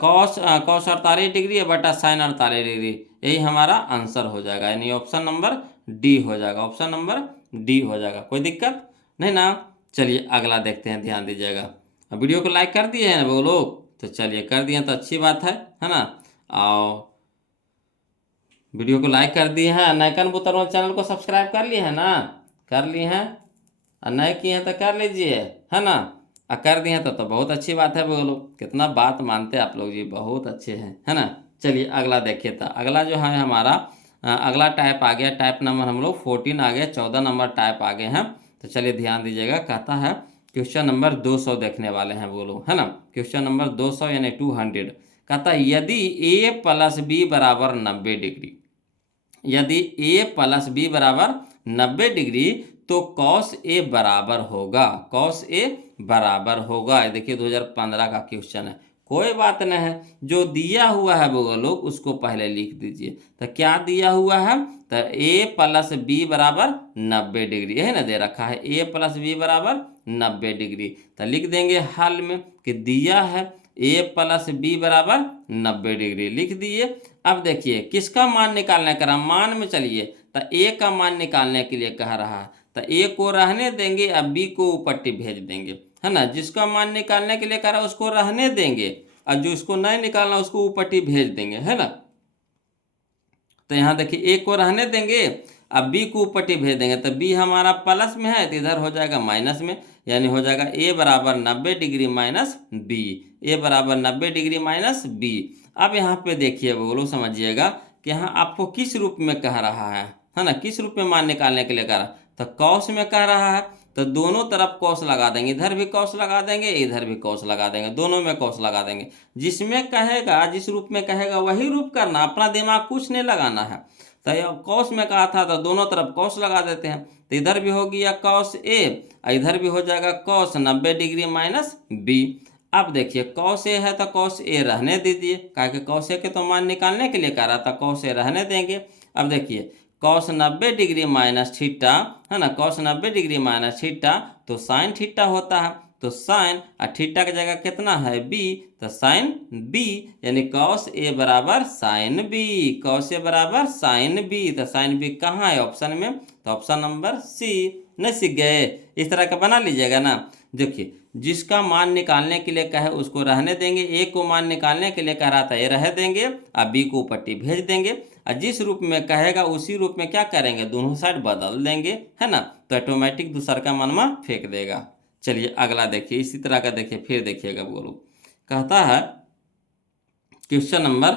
कॉस 48 डिग्री है बटा साइन 48 डिग्री, यही हमारा आंसर हो जाएगा, यानी ऑप्शन नंबर डी हो जाएगा, ऑप्शन नंबर डी हो जाएगा। कोई दिक्कत नहीं ना। चलिए अगला देखते हैं, ध्यान दीजिएगा। अब वीडियो को लाइक कर दिए हैं वो लोग, तो चलिए कर दिए तो अच्छी बात है ना। और वीडियो को लाइक कर दिए हैं, नाइकन बुतरवा चैनल को सब्सक्राइब कर लिए हैं ना, कर लिए हैं, और नए किए हैं तो कर लीजिए, है ना। और कर दिए हैं तो बहुत अच्छी बात है बोलो, कितना बात मानते हैं आप लोग जी, बहुत अच्छे हैं, है ना। चलिए अगला देखिए। तो अगला जो है हमारा अगला टाइप आ गया, टाइप नंबर हम लोग 14 आ गया, 14 नंबर टाइप आ गए हैं। तो चलिए ध्यान दीजिएगा, कहता है क्वेश्चन नंबर 200 देखने वाले हैं बोलो, है ना। क्वेश्चन नंबर 200 यानी 200 कहता है यदि a प्लस बी बराबर 90 डिग्री, यदि a प्लस बी बराबर 90 डिग्री तो कॉस ए बराबर होगा, कॉस ए बराबर होगा। देखिए 2015 का क्वेश्चन है, कोई बात नहीं है, जो दिया हुआ है वो लोग उसको पहले लिख दीजिए। तो क्या दिया हुआ है, तो a प्लस बी बराबर 90 डिग्री, यही ना दे रखा है, a प्लस बी बराबर 90 डिग्री। तो लिख देंगे हल में कि दिया है a प्लस बी बराबर 90 डिग्री, लिख दिए। अब देखिए किसका मान निकालने का रहा, मान में चलिए, तो a का मान निकालने के लिए कह रहा है, तो a को रहने देंगे, अब b को ऊपर भेज देंगे, है ना। जिसका मान निकालने के लिए कह रहा है उसको रहने देंगे, और जो इसको नहीं निकालना उसको ऊपर भेज देंगे, है ना। तो यहाँ देखिए a को रहने देंगे, अब b को ऊपर भेज देंगे। तो b हमारा प्लस में है तो इधर हो जाएगा माइनस में, यानी हो जाएगा a बराबर 90 डिग्री माइनस b, a बराबर 90 डिग्री माइनस b। अब यहाँ पे देखिए बोलो, समझिएगा कि यहाँ आपको किस रूप में कह रहा है ना, किस रूप में मान निकालने के लिए कह रहा है, तो कॉस में कह रहा है। तो दोनों तरफ कॉस लगा देंगे, इधर भी कॉस लगा देंगे, इधर भी कॉस लगा देंगे, दोनों में कॉस लगा देंगे। जिसमें कहेगा, जिस रूप में कहेगा वही रूप करना, अपना दिमाग कुछ नहीं लगाना है। तो कॉस में कहा था तो दोनों तरफ कॉस लगा देते हैं, तो इधर भी हो गया कॉस ए, इधर भी हो जाएगा कॉस 90 डिग्री माइनस बी। अब देखिए कॉस ए है तो कॉस ए रहने दीजिए, कहा कि कॉस ए के तो मान निकालने के लिए कह रहा था, कॉस ए रहने देंगे। अब देखिए कॉस 90 डिग्री माइनस थीटा, है ना, कॉस 90 डिग्री माइनस थीटा तो साइन थीटा होता है, तो साइन और थीटा की जगह कितना है बी, तो साइन बी, यानी कॉस ए बराबर साइन बी, कॉस ए बराबर साइन बी। तो साइन बी कहाँ है ऑप्शन में, तो ऑप्शन नंबर सी। नहीं सीख गए, इस तरह का बना लीजिएगा ना। देखिए जिसका मान निकालने के लिए कहे उसको रहने देंगे, ए को मान निकालने के लिए कह रहा था ए रह देंगे, और बी को पट्टी भेज देंगे, और जिस रूप में कहेगा उसी रूप में क्या करेंगे, दोनों साइड बदल देंगे, है ना। तो ऑटोमेटिक दूसर का मनवा फेंक देगा। चलिए अगला देखिए, इसी तरह का देखिए, फिर देखिएगा बोलो। कहता है क्वेश्चन नंबर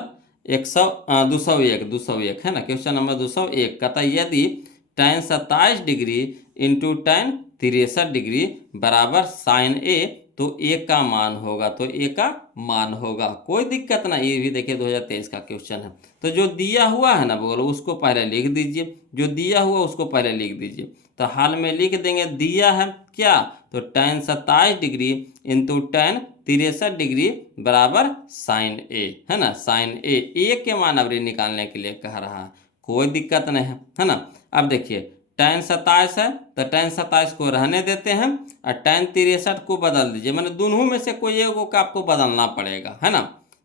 201 है ना, क्वेश्चन नंबर 201 कहता है यदि tan 27 degree into tan 63 degree बराबर साइन ए तो ए का मान होगा, तो ए का मान होगा, कोई दिक्कत ना। ये भी देखिए 2023 का क्वेश्चन है। तो जो दिया हुआ है ना बोलो उसको पहले लिख दीजिए, जो दिया हुआ उसको पहले लिख दीजिए। तो हाल में लिख देंगे, दिया है क्या, तो tan 27 degree into tan 63 degree बराबर साइन ए, है ना, साइन ए के मान अवरी निकालने के लिए कह रहा है, कोई दिक्कत नहीं है ना। अब देखिए tan 27 है तो tan 27 को रहने देते हैं और tan 63 को बदल दीजिए, मैंने दोनों में से कोई एगो का आपको बदलना पड़ेगा, है ना,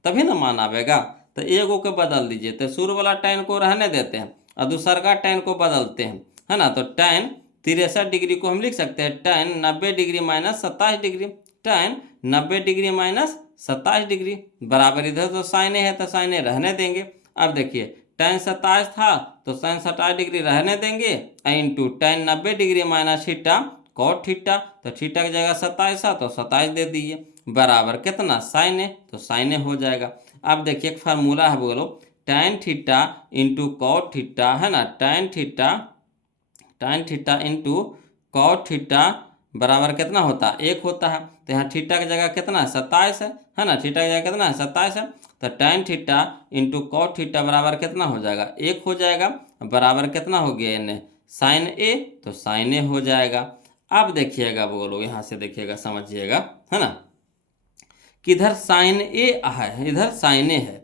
तभी ना मान आवेगा। तो एगो को बदल दीजिए, तो शुरू वाला tan को रहने देते हैं और दूसरा का tan को बदलते हैं, है ना। तो tan 63 डिग्री को हम लिख सकते हैं tan 90 degree minus 27 degree, tan 90 degree minus 27 degree बराबर, इधर तो साइन है तो साइन रहने देंगे। अब देखिए tan 27 था तो sin 27 डिग्री रहने देंगे into tan 90 degree minus theta cot theta, तो थीटा की जगह 27 था तो 27 दे दीजिए बराबर कितना साइन है, तो साइन हो जाएगा। अब देखिए एक फार्मूला है बोलो, tan theta into cot theta, है ना, tan theta into cot theta बराबर कितना होता है, 1 होता है। तो यहाँ थीटा की जगह कितना है 27 है ना, थीटा की जगह कितना है 27 है। तो tan theta into cot theta बराबर कितना हो जाएगा, 1 हो जाएगा, बराबर कितना हो गया इन्हें साइन ए, तो साइन ए हो जाएगा। अब देखिएगा बोलो, यहाँ से देखिएगा समझिएगा, है ना, किधर साइन ए है, इधर साइन ए है,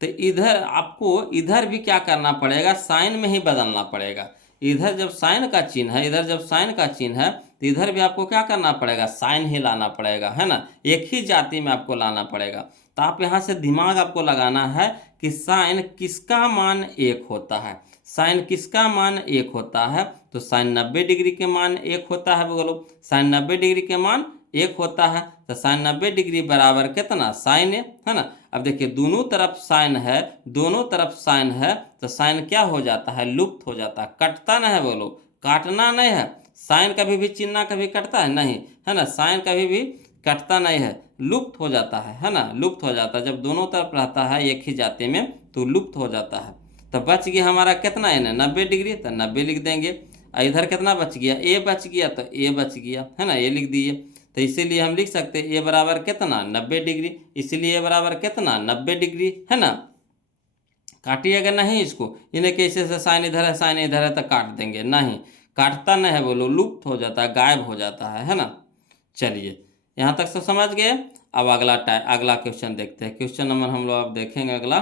तो इधर आपको इधर भी क्या करना पड़ेगा, साइन में ही बदलना पड़ेगा। इधर जब साइन का चिन्ह है, इधर जब साइन का चिन्ह है तो इधर भी आपको क्या करना पड़ेगा, साइन ही लाना पड़ेगा, है ना, एक ही जाति में आपको लाना पड़ेगा। तो आप यहाँ से दिमाग आपको लगाना है कि साइन किसका मान 1 होता है, साइन किसका मान 1 होता है, तो साइन 90 डिग्री के मान 1 होता है बोलो, साइन 90 डिग्री के मान 1 होता है। तो साइन 90 डिग्री बराबर कितना साइन है ना। अब देखिए दोनों तरफ साइन है, दोनों तरफ साइन है, तो साइन क्या हो जाता है, लुप्त हो जाता है, कटता नहीं है बोलो, काटना नहीं है। साइन कभी भी चिन्ह कभी कटता है नहीं, है ना, साइन कभी भी कटता नहीं है, लुप्त हो जाता है ना, लुप्त हो जाता है। जब दोनों तरफ रहता है एक ही जाति में तो लुप्त हो जाता है। तो बच गया हमारा कितना है ना 90 डिग्री, तो 90 लिख देंगे। इधर कितना बच गया, ए बच गया, तो ए बच गया, है ना, ए लिख दिए। तो इसीलिए हम लिख सकते हैं ए बराबर कितना 90 डिग्री, इसलिए ए बराबर कितना 90 डिग्री, है ना। काटिएगा नहीं इसको, इन्हें कैसे से साइन इधर है साइन इधर है तो काट देंगे, नहीं काटता नहीं है बोलो, लुप्त हो जाता है, गायब हो जाता है ना। चलिए यहाँ तक तो समझ गए। अब अगला क्वेश्चन देखते हैं। क्वेश्चन नंबर हम लोग अब देखेंगे अगला,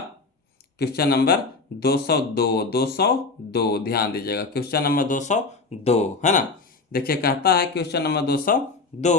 क्वेश्चन नंबर 202 ध्यान दीजिएगा, क्वेश्चन नंबर 202, है ना। देखिए कहता है क्वेश्चन नंबर 202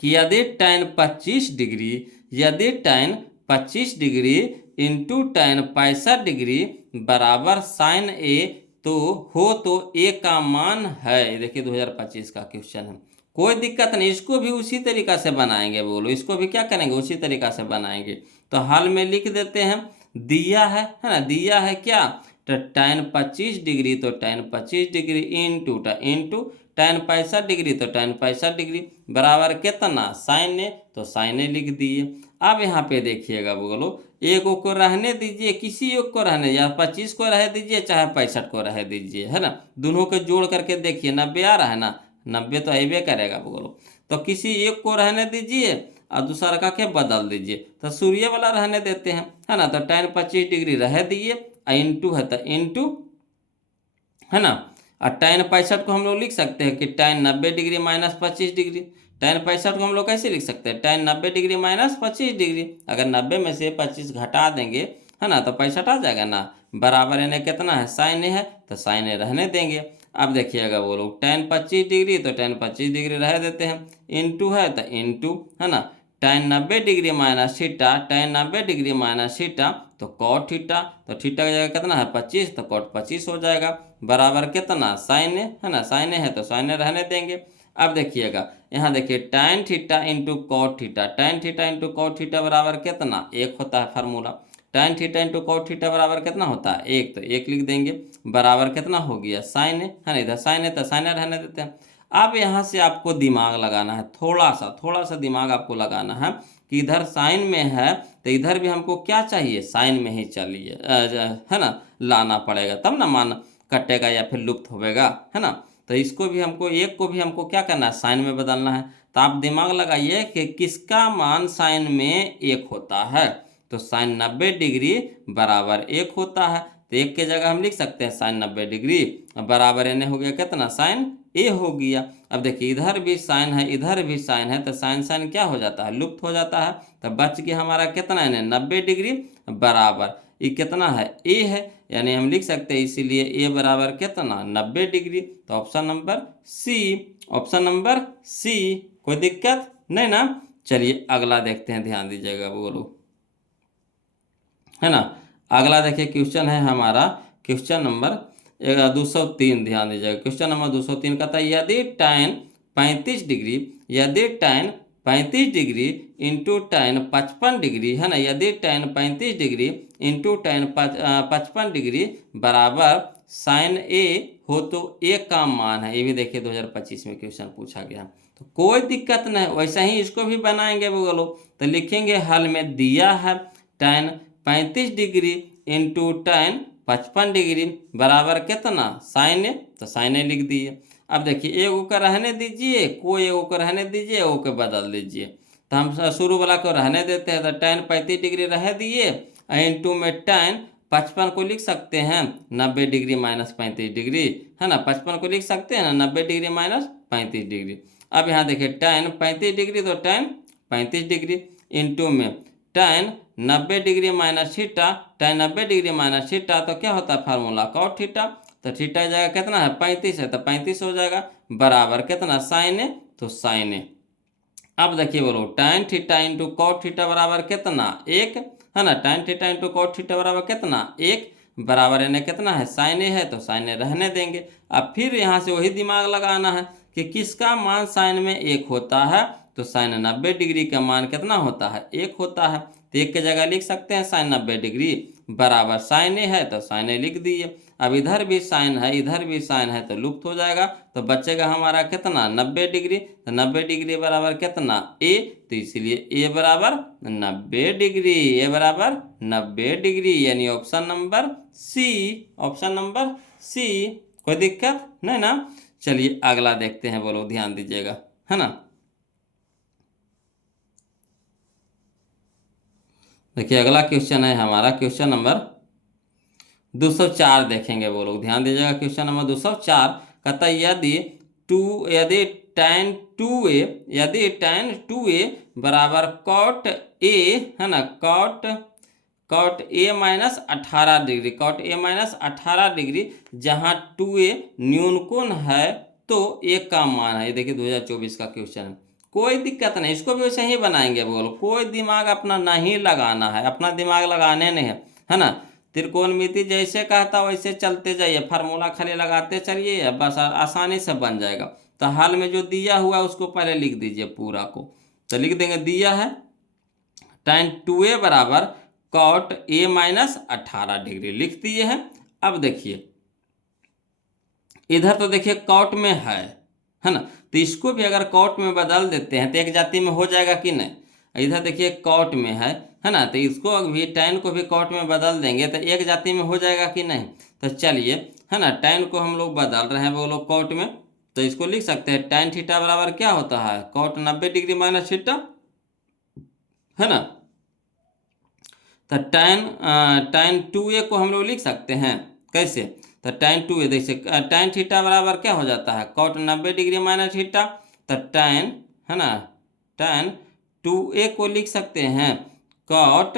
कि यदि tan 25 डिग्री, यदि tan 25 degree into tan 65 degree बराबर साइन ए तो हो, तो ए का मान है। देखिए 2025 का क्वेश्चन है, कोई दिक्कत नहीं, इसको भी उसी तरीका से बनाएंगे बोलो, इसको भी क्या करेंगे उसी तरीका से बनाएंगे। तो हाल में लिख देते हैं, दिया है ना, दिया है क्या, तो tan 25 डिग्री, तो tan 25 degree into tan 65 degree, तो tan 65 डिग्री बराबर कितना साइन ए, तो साइन ए लिख दिए। अब यहाँ पे देखिएगा बोलो, एक को रहने दीजिए, किसी एक को रहने, या 25 को रह दीजिए चाहे 65 को रह दीजिए, है ना, दोनों को जोड़ करके देखिए 90 आ रहा है ना, 90 तो अबे करेगा बोलो। तो किसी एक को रहने दीजिए और दूसरा का के बदल दीजिए, तो सूर्य वाला रहने देते हैं, है ना। तो tan 25 डिग्री रह दिए, इंटू है तो इंटू, है ना, और tan 65 को हम लोग लिख सकते हैं कि tan 90 degree minus 25 degree. tan 65 को हम लोग कैसे लिख सकते हैं, tan 90 डिग्री माइनस 25 डिग्री, अगर 90 में से 25 घटा देंगे, है ना, तो 65 आ जाएगा ना, बराबर इन्हें कितना है साइन है, तो साइन रहने देंगे। अब देखिएगा वो लोग tan 25 डिग्री, तो tan 25 डिग्री रह देते हैं, इंटू है तो इंटू, है ना, tan 90 degree minus theta, tan 90 degree minus theta तो कॉट थीटा, तो थीटा की जगह कितना है 25, तो कॉट 25 हो जाएगा, बराबर कितना साइन है ना, साइन है तो साइन रहने देंगे। अब देखिएगा यहाँ देखिए tan theta into cot theta, tan theta into cot theta बराबर कितना 1 होता है formula, tan theta into cot theta बराबर कितना होता है 1, तो 1 लिख देंगे, बराबर कितना हो गया साइन है ना, इधर साइन है तो साइन रहने देते हैं। अब यहाँ से आपको दिमाग लगाना है, थोड़ा सा दिमाग आपको लगाना है कि इधर साइन में है तो इधर भी हमको क्या चाहिए, साइन में ही चलिए, है ना, लाना पड़ेगा, तब ना मान कटेगा या फिर लुप्त होगा, है ना। तो इसको भी हमको, एक को भी हमको क्या करना है, साइन में बदलना है। तो आप दिमाग लगाइए कि किसका मान साइन में 1 होता है। तो साइन 90 डिग्री बराबर 1 होता है। तो 1 के जगह हम लिख सकते हैं साइन 90 डिग्री बराबर एने हो गया कितना, साइन ए हो गया। अब देखिए इधर भी साइन है, इधर भी साइन है, तो साइन साइन क्या हो जाता है, लुप्त हो जाता है। तो बच गया हमारा कितना है, 90 डिग्री बराबर ये कितना है, ए है, यानी हम लिख सकते हैं इसीलिए ए बराबर कितना, 90 डिग्री। तो option number C, option number C. कोई दिक्कत नहीं ना। चलिए अगला देखते हैं, ध्यान दीजिएगा, बोलो, है ना। अगला देखिए क्वेश्चन है हमारा क्वेश्चन नंबर 203। ध्यान दीजिएगा, क्वेश्चन नंबर 203 कहता है यदि tan 35 डिग्री, यदि tan 35 degree into tan 55 degree, है ना, यदि tan 35 degree into tan 55 degree बराबर साइन ए हो तो ए का मान है। ये भी देखिए 2025 में क्वेश्चन पूछा गया। तो कोई दिक्कत नहीं, वैसा ही इसको भी बनाएंगे बोलो। तो लिखेंगे हल में दिया है tan 35 degree into tan 55 degree बराबर कितना, साइन ए। तो साइन ए लिख दिए। अब देखिए एगो का रहने दीजिए, कोई एगो को रहने दीजिए, एगो को बदल दीजिए। तो हम शुरू वाला को रहने देते हैं। तो tan 35 डिग्री रह दिए, इंटू में tan 55 को लिख सकते हैं 90 डिग्री माइनस 35 डिग्री, है ना। 55 को लिख सकते हैं ना 90 डिग्री माइनस 35 डिग्री। अब यहाँ देखिए tan 35 डिग्री तो tan 35 डिग्री इंटू में tan 90 degree minus theta, tan 90 degree minus theta तो क्या होता है फार्मूला, कॉट थीटा। तो थीटा की जगह कितना है, 35 है, तो 35 हो जाएगा बराबर कितना, साइन ए। तो साइन ए। अब देखिए बोलो tan theta into cot theta बराबर कितना, 1, है ना। tan theta into cot theta बराबर कितना, 1 बराबर इन्हें कितना है, साइन ए है, तो साइन ए रहने देंगे। अब फिर यहाँ से वही दिमाग लगाना है कि किसका मान साइन में 1 होता है। तो साइन 90 डिग्री का मान कितना होता है, 1 होता है। तो 1 की जगह लिख सकते हैं साइन 90 डिग्री बराबर साइन ए है, तो साइन ए लिख दिए। अब इधर भी साइन है, इधर भी साइन है, तो लुप्त हो जाएगा। तो बचेगा हमारा कितना, 90 डिग्री। तो 90 डिग्री बराबर कितना, ए। तो इसलिए ए बराबर 90 डिग्री, ए बराबर 90 डिग्री, यानी option number C, option number C. कोई दिक्कत नहीं ना। चलिए अगला देखते हैं, बोलो, ध्यान दीजिएगा, है ना। देखिए अगला क्वेश्चन है हमारा क्वेश्चन नंबर 204 देखेंगे, बोलो, ध्यान दीजिएगा। क्वेश्चन नंबर 204 कहता है यदि tan 2a, यदि tan 2a बराबर कॉट ए, है ना, cot A minus 18 degree, cot A minus 18 degree, जहाँ 2a न्यूनकोण है तो ए का मान है। ये देखिए 2024 का क्वेश्चन है। कोई दिक्कत नहीं, इसको भी वैसे ही बनाएंगे, बोलो, कोई दिमाग अपना नहीं लगाना है, अपना दिमाग लगाने नहीं है ना। त्रिकोणमिति जैसे कहता वैसे चलते जाइए, फार्मूला खाली लगाते चलिए, बस आसानी से बन जाएगा। तो हाल में जो दिया हुआ है उसको पहले लिख दीजिए पूरा को। तो लिख देंगे दिया है tan 2a बराबर कॉट ए माइनस 18 डिग्री, लिख दिए हैं। अब देखिए इधर तो देखिए कॉट में है ना। तो इसको भी अगर कॉट में बदल देते हैं तो एक जाति में हो जाएगा कि नहीं। इधर देखिए कॉट में है ना, तो इसको भी tan को भी कॉट में बदल देंगे तो एक जाति में हो जाएगा कि नहीं। तो चलिए, है ना, tan को हम लोग बदल रहे हैं, वो लोग कॉट में। तो इसको लिख सकते हैं tan थीटा बराबर क्या होता है, कॉट 90 डिग्री माइनस थीटा, है ना। तो tan 2a को हम लोग लिख सकते हैं कैसे। तो tan 2a देखिए tan थीटा बराबर क्या हो जाता है, कॉट 90 डिग्री माइनस थीटा। तो tan, है ना, tan 2a को लिख सकते हैं कॉट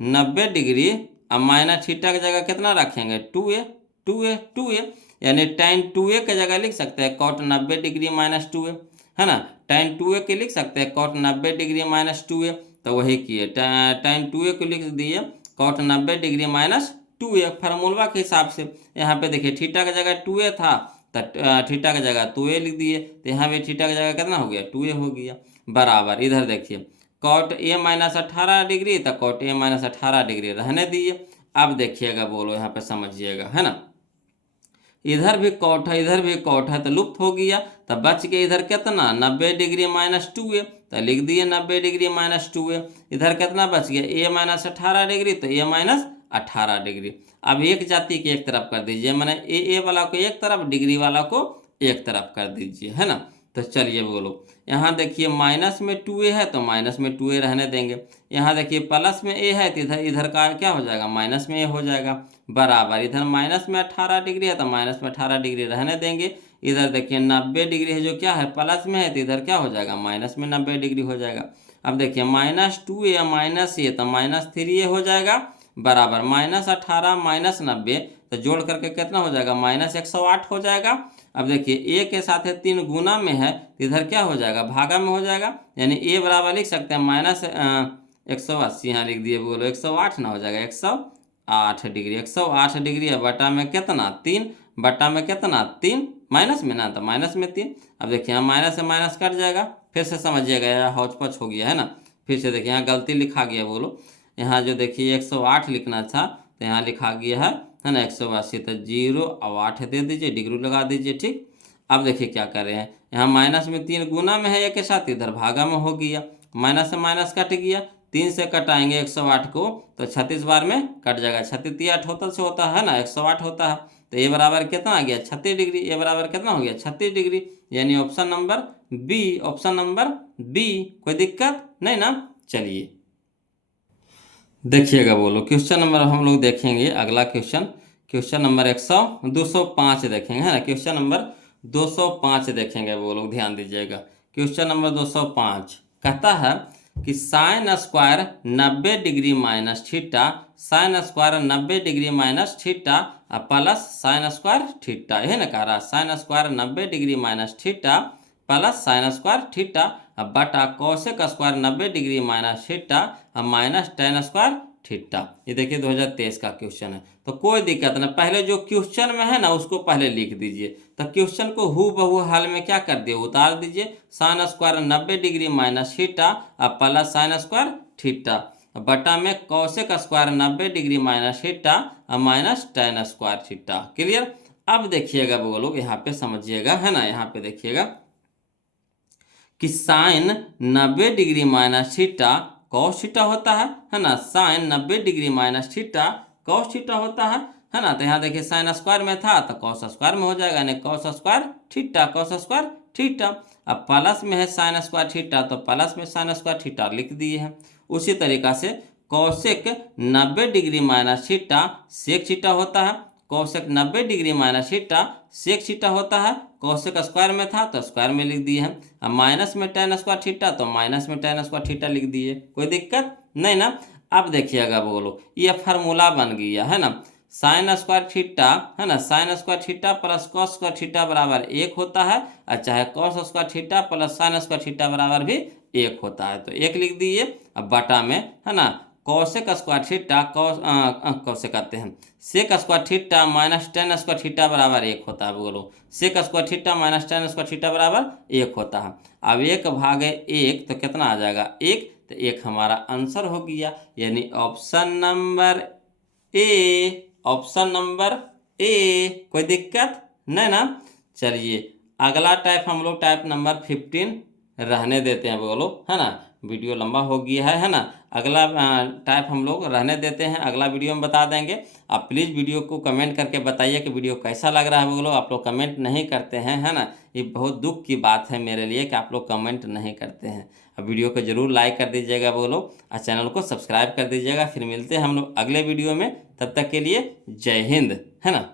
90 डिग्री, अब माइनस थीटा की जगह कितना रखेंगे, 2a, यानी tan 2a की जगह लिख सकते हैं कॉट 90 डिग्री माइनस 2a, है ना। tan 2a के लिख सकते हैं कॉट 90 डिग्री माइनस 2a। तो वही किए, tan 2a को लिख दिए cot 90 degree minus 2a formula के हिसाब से। यहाँ पे देखिए थीटा की जगह 2a था, तो थीटा की जगह 2a लिख दिए। तो यहाँ पे थीटा की जगह कितना हो गया, 2a हो गया बराबर। इधर देखिए कॉट ए माइनस 18 डिग्री, तो कॉट ए माइनस 18 डिग्री रहने दिए। अब देखिएगा, बोलो, यहाँ पे समझिएगा, है ना। इधर भी कॉट है, इधर भी कॉट है, तो लुप्त हो गया। तो बच गया इधर कितना, 90 डिग्री माइनस 2a, तो लिख दिए 90 डिग्री माइनस 2a। इधर कितना बच गया, a माइनस 18 डिग्री, तो a माइनस 18 डिग्री। अब एक जाति के एक तरफ कर दीजिए, मैंने ए वाला को एक तरफ, डिग्री वाला को एक तरफ कर दीजिए, है ना। तो चलिए बोलो, यहाँ देखिए माइनस में 2a है तो माइनस में 2a रहने देंगे। यहाँ देखिए प्लस में a है तो इधर इधर का क्या हो जाएगा, माइनस में a हो जाएगा, बराबर इधर माइनस में 18 डिग्री है तो माइनस में 18 डिग्री रहने देंगे। इधर देखिए 90 डिग्री है जो क्या है प्लस में है तो इधर क्या हो जाएगा, माइनस में 90 डिग्री हो जाएगा। अब देखिए -2a माइनस a तो -3a हो जाएगा, बराबर -18 -90 तो जोड़ करके कितना हो जाएगा, -108 हो जाएगा। अब देखिए a के साथ है 3 गुना में है तो इधर क्या हो जाएगा, भागा में हो जाएगा, यानी a बराबर लिख सकते हैं -180, यहाँ लिख दिए बोलो 108 ना हो जाएगा 108 डिग्री। 108 डिग्री है बटा में कितना 3, बटा में कितना 3, माइनस में ना तो माइनस में 3। अब देखिए यहाँ माइनस से माइनस कट जाएगा, फिर से समझिएगा, यहाँ हौच पच हो गया है ना। फिर से देखिए यहाँ गलती लिखा गया बोलो, यहाँ जो देखिए 108 लिखना था तो यहाँ लिखा गया है ना 180, तो 0 और 8 दे दीजिए, डिग्री लगा दीजिए, ठीक। अब देखिए क्या कर रहे हैं, यहाँ माइनस में 3 गुना में है एक के साथ, इधर भागा में हो गया, माइनस से माइनस कट गया, 3 से कटाएंगे 108 को तो 36 बार में कट जाएगा, 36 टोटल से होता है ना 108 होता है, तो ये बराबर कितना आ गया 36 डिग्री, ये बराबर कितना हो गया 36 डिग्री, यानी option number B, option number B. कोई दिक्कत नहीं ना। चलिए देखिएगा बोलो, क्वेश्चन नंबर हम लोग देखेंगे अगला क्वेश्चन, क्वेश्चन नंबर 205 देखेंगे, है ना। क्वेश्चन नंबर 205 देखेंगे वो लोग, ध्यान दीजिएगा। क्वेश्चन नंबर 205 कहता है कि sine square 90 degree minus theta, sine square 90 degree minus theta plus sine square theta, यही ना कह रहा, sine square 90 degree minus theta plus sine square theta बटा cosec square 90 degree minus theta minus tan square theta. ये देखिए 2023 का question है, तो कोई दिक्कत ना, पहले जो क्वेश्चन में है ना उसको पहले लिख दीजिए, तो क्वेश्चन को हु बहू हाल में क्या कर दिए, उतार दीजिए। Sign square 90 degree minus theta plus sine square theta बटा में cosec square 90 degree minus theta minus tan square theta. Clear. अब देखिएगा वो लोग, यहाँ पे समझिएगा, है ना, यहाँ पे देखिएगा कि sine 90 degree minus theta cos theta होता है ना, sine 90 degree minus theta cos theta होता है ना। तो यहाँ देखिए साइन स्क्वायर में था तो कॉस स्क्वायर में हो जाएगा, यानी cos square theta, cos square theta. अब प्लस में है साइन स्क्वायर थीटा तो प्लस में साइन स्क्वायर थीटा लिख दिए हैं। उसी तरीका से cosec 90 degree minus theta sec theta होता है, cosec 90 degree minus theta sec theta होता है, कॉसेक स्क्वायर में था तो स्क्वायर में लिख दिए हैं। अब माइनस में टेन स्क्वायर थीटा तो माइनस में टेन स्क्वायर थीटा लिख दिए, कोई दिक्कत नहीं ना। अब देखिएगा बोलो, ये फार्मूला बन गया है ना, साइन स्क्वायर थीटा है ना, sign square theta plus cos square theta बराबर 1 होता है, और चाहे cos square theta plus sine square theta बराबर भी 1 होता है, तो 1 लिख दिए। अब बटा में है ना कॉसेक स्क्वायर थीटा कौसे कहते हैं sec square theta minus tan square theta बराबर 1 होता है, बोलो sec square theta minus tan square theta बराबर 1 होता है। अब 1/1 तो कितना आ जाएगा 1, तो 1 हमारा आंसर हो गया, यानी option number A, option number A. कोई दिक्कत नहीं ना। चलिए अगला टाइप हम लोग टाइप नंबर 15 रहने देते हैं बोलो, है ना, वीडियो लंबा हो गया है ना। अगला टाइप हम लोग रहने देते हैं, अगला वीडियो में बता देंगे। आप प्लीज़ वीडियो को कमेंट करके बताइए कि वीडियो कैसा लग रहा है बोलो। आप लोग कमेंट नहीं करते हैं, है ना, ये बहुत दुख की बात है मेरे लिए कि आप लोग कमेंट नहीं करते हैं। अब वीडियो को ज़रूर लाइक कर दीजिएगा बोलो, और चैनल को सब्सक्राइब कर दीजिएगा। फिर मिलते हैं हम लोग अगले वीडियो में, तब तक के लिए जय हिंद, है ना।